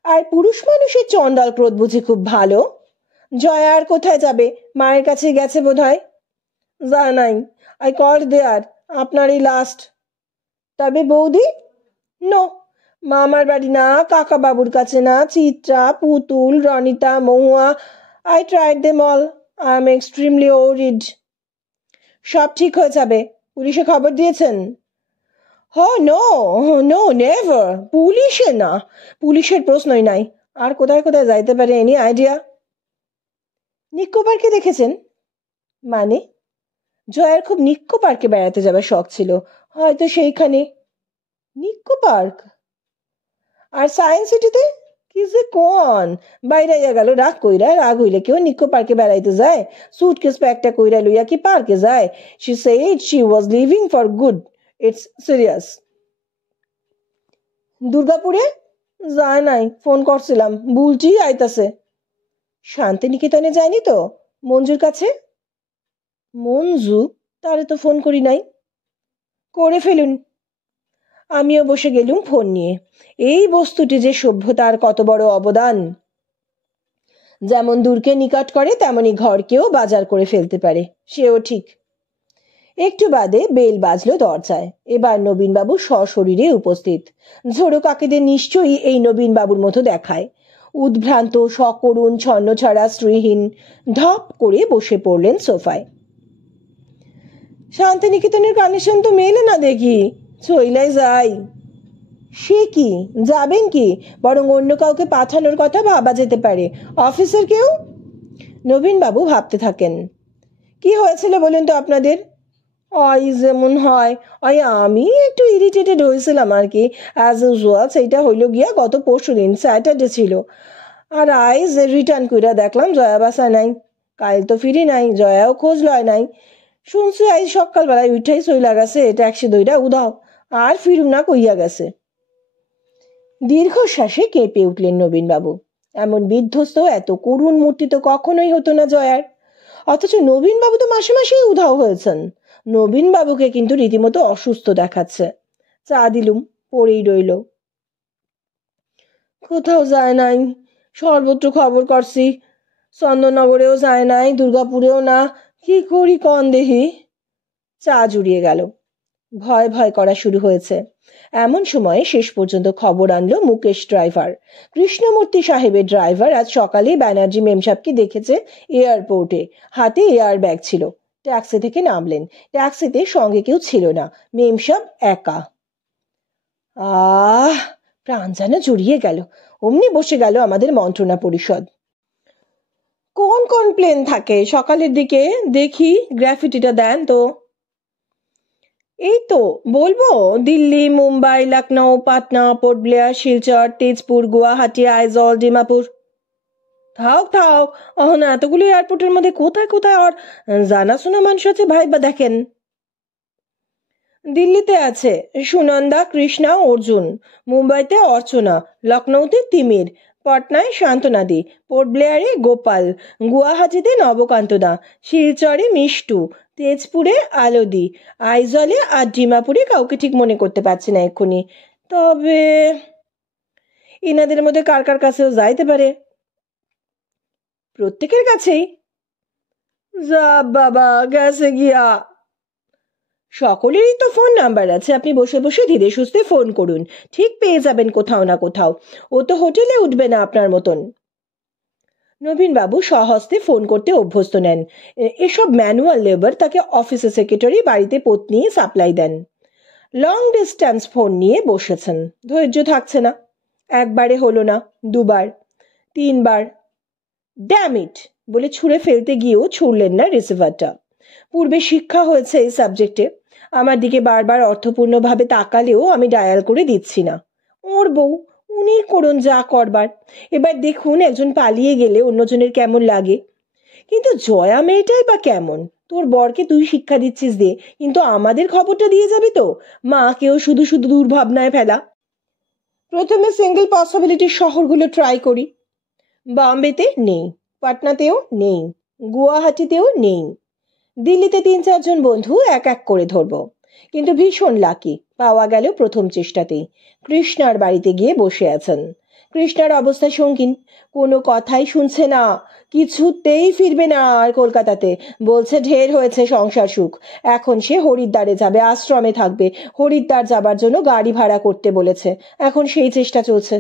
আর পুরুষ মানুষের চন্ডাল ক্রোধ বুঝি খুব ভালো? জয়া আর কোথায় যাবে, মায়ের কাছে গেছে বোধ হয়। যা নাই, আই কল দেয়ার, আপনারই লাস্ট। তবে বৌদি? নো, মামার বাড়ি না, কাকা বাবুর কাছে না, Chitra, Putul, Ranita, Mahua, I tried them all, I am extremely worried. সব ঠিক হয়ে যাবে। পুলিশে খবর দিয়েছেন? হ নো, নো নেভার, পুলিশে না, পুলিশের প্রশ্নই নাই। আর কোথায় কোথায় যাইতে পারে, এনি আইডিয়া? নিক্কো পার্কে দেখেছেন? মানে? জয়ার খুব নিক্কো পার্কে বেড়াতে যাবার শখ ছিল, হয়তো সেইখানে। নিক্কো পার্ক? আর সায়েন্স সিটিতে? কি যে কোন, বাইরাইয়া গেল রাগ কইরা। রাগ হইলে কেউ নিক্কো পার্কে বেড়াইতে যায়? সুটকেস প্যাকটা কইরা লইয়া কি পার্কে যায়? She said she was living for good, it's serious. দুর্গাপুরে? যায় নাই, ফোন করছিলাম, বুলটি আইতাছে। শান্তিনিকেতনে যায়নি তো? মঞ্জুর কাছে? মঞ্জু? তারে তো ফোন করি নাই। করে ফেলুন। আমিও বসে গেলুম ফোন নিয়ে। এই বস্তুটি যে সভ্যতার কত বড় অবদান! যেমন দূরকে নিকট করে, তেমনি ঘরকেও বাজার করে ফেলতে পারে, সেও ঠিক। একটু বাদে বেল বাজলো দরজায়। এবার নবীনবাবু সশরীরে উপস্থিত। ঝোড়ো কাকেদের নিশ্চয়ই এই নবীনবাবুর মতো দেখায়। উদ্ভ্রান্ত, সকরুণ, ছন্নছাড়া, স্ত্রীহীন, ধপ করে বসে পড়লেন সোফায়। শান্তিনিকেতনের কানেকশন তো মেলে না দেখি, চইলাই যাই। সে কি, যাবেন কি? বরং অন্য কাউকে পাঠানোর কথা ভাবা যেতে পারে। অফিসের কেউ? নবীনবাবু ভাবতে থাকেন। কি হয়েছিল বলুন তো আপনাদের? ওই যেমন হয়, ওই আমি একটু ইরিটেটেড হয়েছিলাম আর কি, অ্যাজ ইউজুয়াল। সেইটা হইল গিয়া গত পরশুদিন, স্যাটারডে ছিল। আর আইজ রিটার্ন কইরা দেখলাম জয়া বাসা নাই। কাল তো ফিরি নাই, জয়াও খোঁজ লয় নাই। শুনছি আইজ সকালবেলায় উঠাই চইলা গেছে, ট্যাক্সি দইরা উধাও, আর ফিরুম না কইয়া গেছে। দীর্ঘশ্বাসে কেঁপে উঠলেন নবীনবাবু। এমন বিধ্বস্ত, এত করুণ মূর্তি তো কখনোই হতো না জয়ার। অথচ নবীনবাবু তো মাসে মাসেই উধাও হয়েছেন। নবীনবাবুকে কিন্তু রীতিমতো অসুস্থ দেখাচ্ছে। চা দিলুম, পড়েই রইল। কোথাও যায় নাই, সর্বত্র খবর করছি, চন্দননগরেও যায় নাই, দুর্গাপুরেও না। কি করি কন দেহি? চা জুড়িয়ে গেল। ভয় ভয় করা শুরু হয়েছে। এমন সময়ে শেষ পর্যন্ত খবর আনলো মুকেশ ড্রাইভার। কৃষ্ণমূর্তি সাহেবের ড্রাইভার আজ সকালে ব্যানার্জি মেমসাবকে দেখেছে এয়ারপোর্টে। হাতে এয়ার ব্যাগ ছিল। ট্যাক্সি থেকে নামলেন। ট্যাক্সিতে সঙ্গে কেউ ছিল না, মেমসাব একা। আহ, প্রাণ যেন জুড়িয়ে গেল। অমনি বসে গেল আমাদের মন্ত্রণা পরিষদ। কোন কোন প্লেন থাকে সকালের দিকে দেখি? গ্রাফিটিটা দেন তো। এই তো বলবো, দিল্লি, মুম্বাই, লখনৌ, পাটনা, পোর্ট ব্লেয়ার, শিলচর, তেজপুর, গুয়াহাটি, আইজল, ডিমাপুর। থাক থাক, না এতগুলো এয়ারপোর্টের মধ্যে কোথায় কোথায় আর জানাশোনা মানুষ আছে ভাইবা দেখেন। দিল্লিতে আছে সুনন্দা, কৃষ্ণা, অর্জুন। মুম্বাইতে অর্চনা, লখনৌতে তিমির, পটনায় শান্তনাদি, পোর্ট ব্লেয়ারে গোপাল, গুয়াহাটিতে নবকান্তদা, শিলচরে মিষ্টু, তেজপুরে আলোদি, আইজলে আর ডিমাপুরে কাউকে ঠিক মনে করতে পারছি না এক্ষুনি। তবে এনাদের মধ্যে কার কার কাছেও যাইতে পারে। প্রত্যেকের কাছেই? যা বাবা, গেছে গিয়া। সকলেরই তো ফোন নাম্বার আছে, আপনি বসে বসে ধীরে সুস্থে ফোন করুন, ঠিক পেয়ে যাবেন কোথাও না কোথাও। ও তো হোটেলে উঠবে না আপনার মতন। নবীনবাবু স্বহস্তে ফোন করতে অভ্যস্ত নেন। এসব ম্যানুয়াল লেবার তাকে অফিসের সেক্রেটারি বাড়িতে পত্নী সাপ্লাই দেন। লং ডিস্টেন্স ফোন নিয়ে বসেছেন, ধৈর্য থাকছে না। একবারে হলো না, দুবার, তিনবার। ড্যাম ইট বলে ছুঁড়ে ফেলতে গিয়েও ছুড়লেন না রিসিভারটা। পূর্বে শিক্ষা হয়েছে এই সাবজেক্টে। আমার দিকে বারবার অর্থপূর্ণভাবে তাকালেও আমি ডায়াল করে দিচ্ছি না। ওর বউ, উনি করুন যা করবার। এবার দেখুন, একজন পালিয়ে গেলে অন্যজনের কেমন লাগে। কিন্তু জয়া মেয়েটাই বা কেমন? তোর বরকে তুই শিক্ষা দিচ্ছিস দে, কিন্তু আমাদের খবরটা দিয়ে যাবি তো? মাকেও শুধু শুধু দুর্ভাবনায় ফেলা। প্রথমে সিঙ্গেল পসিবিলিটির শহরগুলো ট্রাই করি। বম্বেতে নেই, পাটনাতেও নেই, গুয়াহাটিতেও নেই। দিল্লিতে 3-4 জন বন্ধু এক এক করে ধরবো। কিন্তু ভীষণ লাকি, পাওয়া গেল প্রথম চেষ্টাতেই। কৃষ্ণার বাড়িতে গিয়ে বসে আছেন। কৃষ্ণার অবস্থা সঙ্গীন, কোনো কথাই শুনছে না, কিছুতেই ফিরবে না আর কলকাতাতে। বলছে ঢের হয়েছে সংসার সুখ, এখন সে হরিদ্বারে যাবে, আশ্রমে থাকবে। হরিদ্বার যাবার জন্য গাড়ি ভাড়া করতে বলেছে, এখন সেই চেষ্টা চলছে।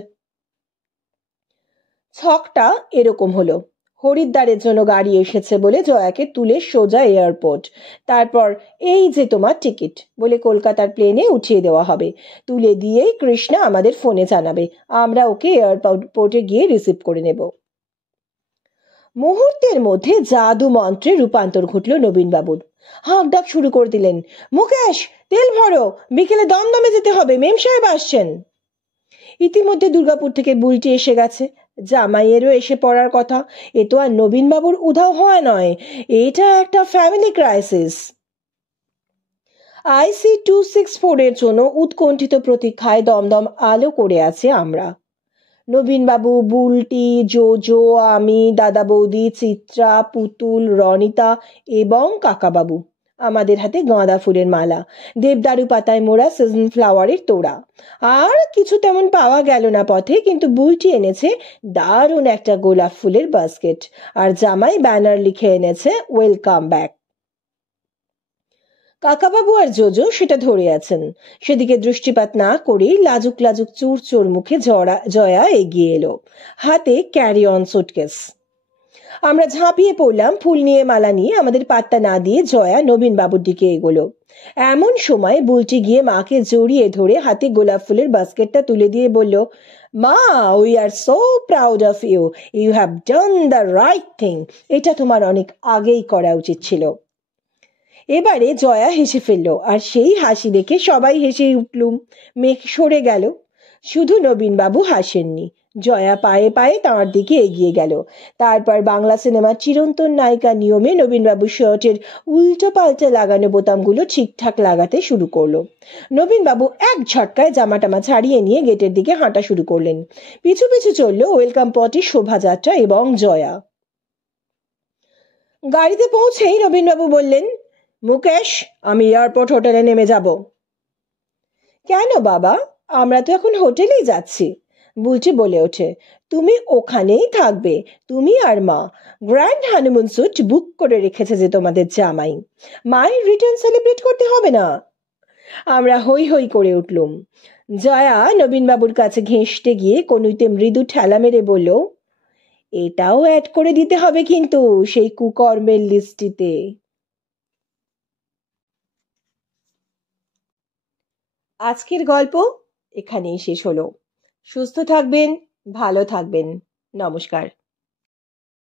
ছকটা এরকম হলো, হরিদ্বারের জন্য গাড়ি এসেছে বলে জয়াকে তুলে সোজা এয়ারপোর্ট, তারপর এই যে তোমার টিকিট বলে কলকাতার প্লেনে উঠিয়ে দেওয়া হবে। তুলে দিয়েই কৃষ্ণা আমাদের ফোনে জানাবে, আমরা ওকে এয়ারপোর্টে গিয়ে রিসিভ করে নেব। মুহূর্তের মধ্যে জাদু মন্ত্রে রূপান্তর ঘটল নবীনবাবুর। হাঁক ডাক শুরু করে দিলেন, মুকেশ তেল ভরো, বিকেলে দমদমে যেতে হবে, মেম সাহেব আসছেন। ইতিমধ্যে দুর্গাপুর থেকে বুলটি এসে গেছে, জামাইয়েরও এসে পড়ার কথা। এ তো আর নবীনবাবুর উধাও হওয়া নয়, এটা একটা ফ্যামিলি ক্রাইসিস। IC 264 এর জন্য উৎকণ্ঠিত প্রতীক্ষায় দমদম আলো করে আছে আমরা। নবীনবাবু, বুলটি, জোজো, আমি, দাদা বৌদি, চিত্রা, পুতুল, রনিতা এবং কাকাবাবু। আমাদের হাতে গাঁদা ফুলের মালা, দেবদারু পাতায় মোড়া সিজন ফ্লাওয়ারের তোড়া। আর কিছু তেমন পাওয়া গেল না পথে, কিন্তু বুলটি এনেছে দারুণ একটা গোলাপ ফুলের বাস্কেট, আর জামাই ব্যানার লিখে এনেছে ওয়েলকাম ব্যাক। কাকাবাবু আর জোজো সেটা ধরে আছেন। সেদিকে দৃষ্টিপাত না করেই লাজুক লাজুক চুর চোর মুখে জয়া এগিয়ে এলো, হাতে ক্যারি অন সুটকেস। আমরা ঝাঁপিয়ে পড়লাম ফুল নিয়ে, মালা নিয়ে। আমাদের পাত্তা না দিয়ে জয়া নবীনবাবুর দিকে এগোলো। এমন সময় বুলটি গিয়ে মাকে জড়িয়ে ধরে হাতে গোলাপ ফুলের বাস্কেটটা তুলে দিয়ে বলল, মা, we are so proud of you, you have done the right thing. এটা তোমার অনেক আগেই করা উচিত ছিল। এবারে জয়া হেসে ফেললো, আর সেই হাসি দেখে সবাই হেসে উঠলুম। মেঘ সরে গেল, শুধু নবীনবাবু হাসেননি। জয়া পায়ে পায়ে তাঁর দিকে এগিয়ে গেল। তারপর বাংলা সিনেমার চিরন্তন নায়িকা নিয়মে নবীনবাবু শার্টের উল্টো পাল্টা লাগানো বোতামগুলো ঠিকঠাক লাগাতে শুরু করলো। নবীনবাবু এক ঝটকায় জামাটামা ছাড়িয়ে নিয়ে গেটের দিকে হাঁটা শুরু করলেন। পিছু পিছু চলল ওয়েলকাম পার্টির শোভাযাত্রা এবং জয়া। গাড়িতে পৌঁছেই নবীনবাবু বললেন, মুকেশ, আমি এয়ারপোর্ট হোটেলে নেমে যাব। কেন বাবা, আমরা তো এখন হোটেলেই যাচ্ছি। বুলটি বলে ওঠে, তুমি ওখানেই থাকবে, তুমি আর মা। গ্র্যান্ড হানিমুন স্যুট বুক করে রেখেছে যে তোমাদের জামাই, মায়ের রিটার্ন সেলিব্রেট করতে হবে না। আমরা হই হই করে উঠলুম। জয়া নবীনবাবুর কাছে ঘেঁষতে গিয়ে কনুইতে মৃদু ঠেলা মেরে বলল, এটাও অ্যাড করে দিতে হবে কিন্তু সেই কুকর্মের লিস্টিতে। আজকের গল্প এখানেই শেষ হলো। সুস্থ থাকবেন, ভালো থাকবেন। নমস্কার।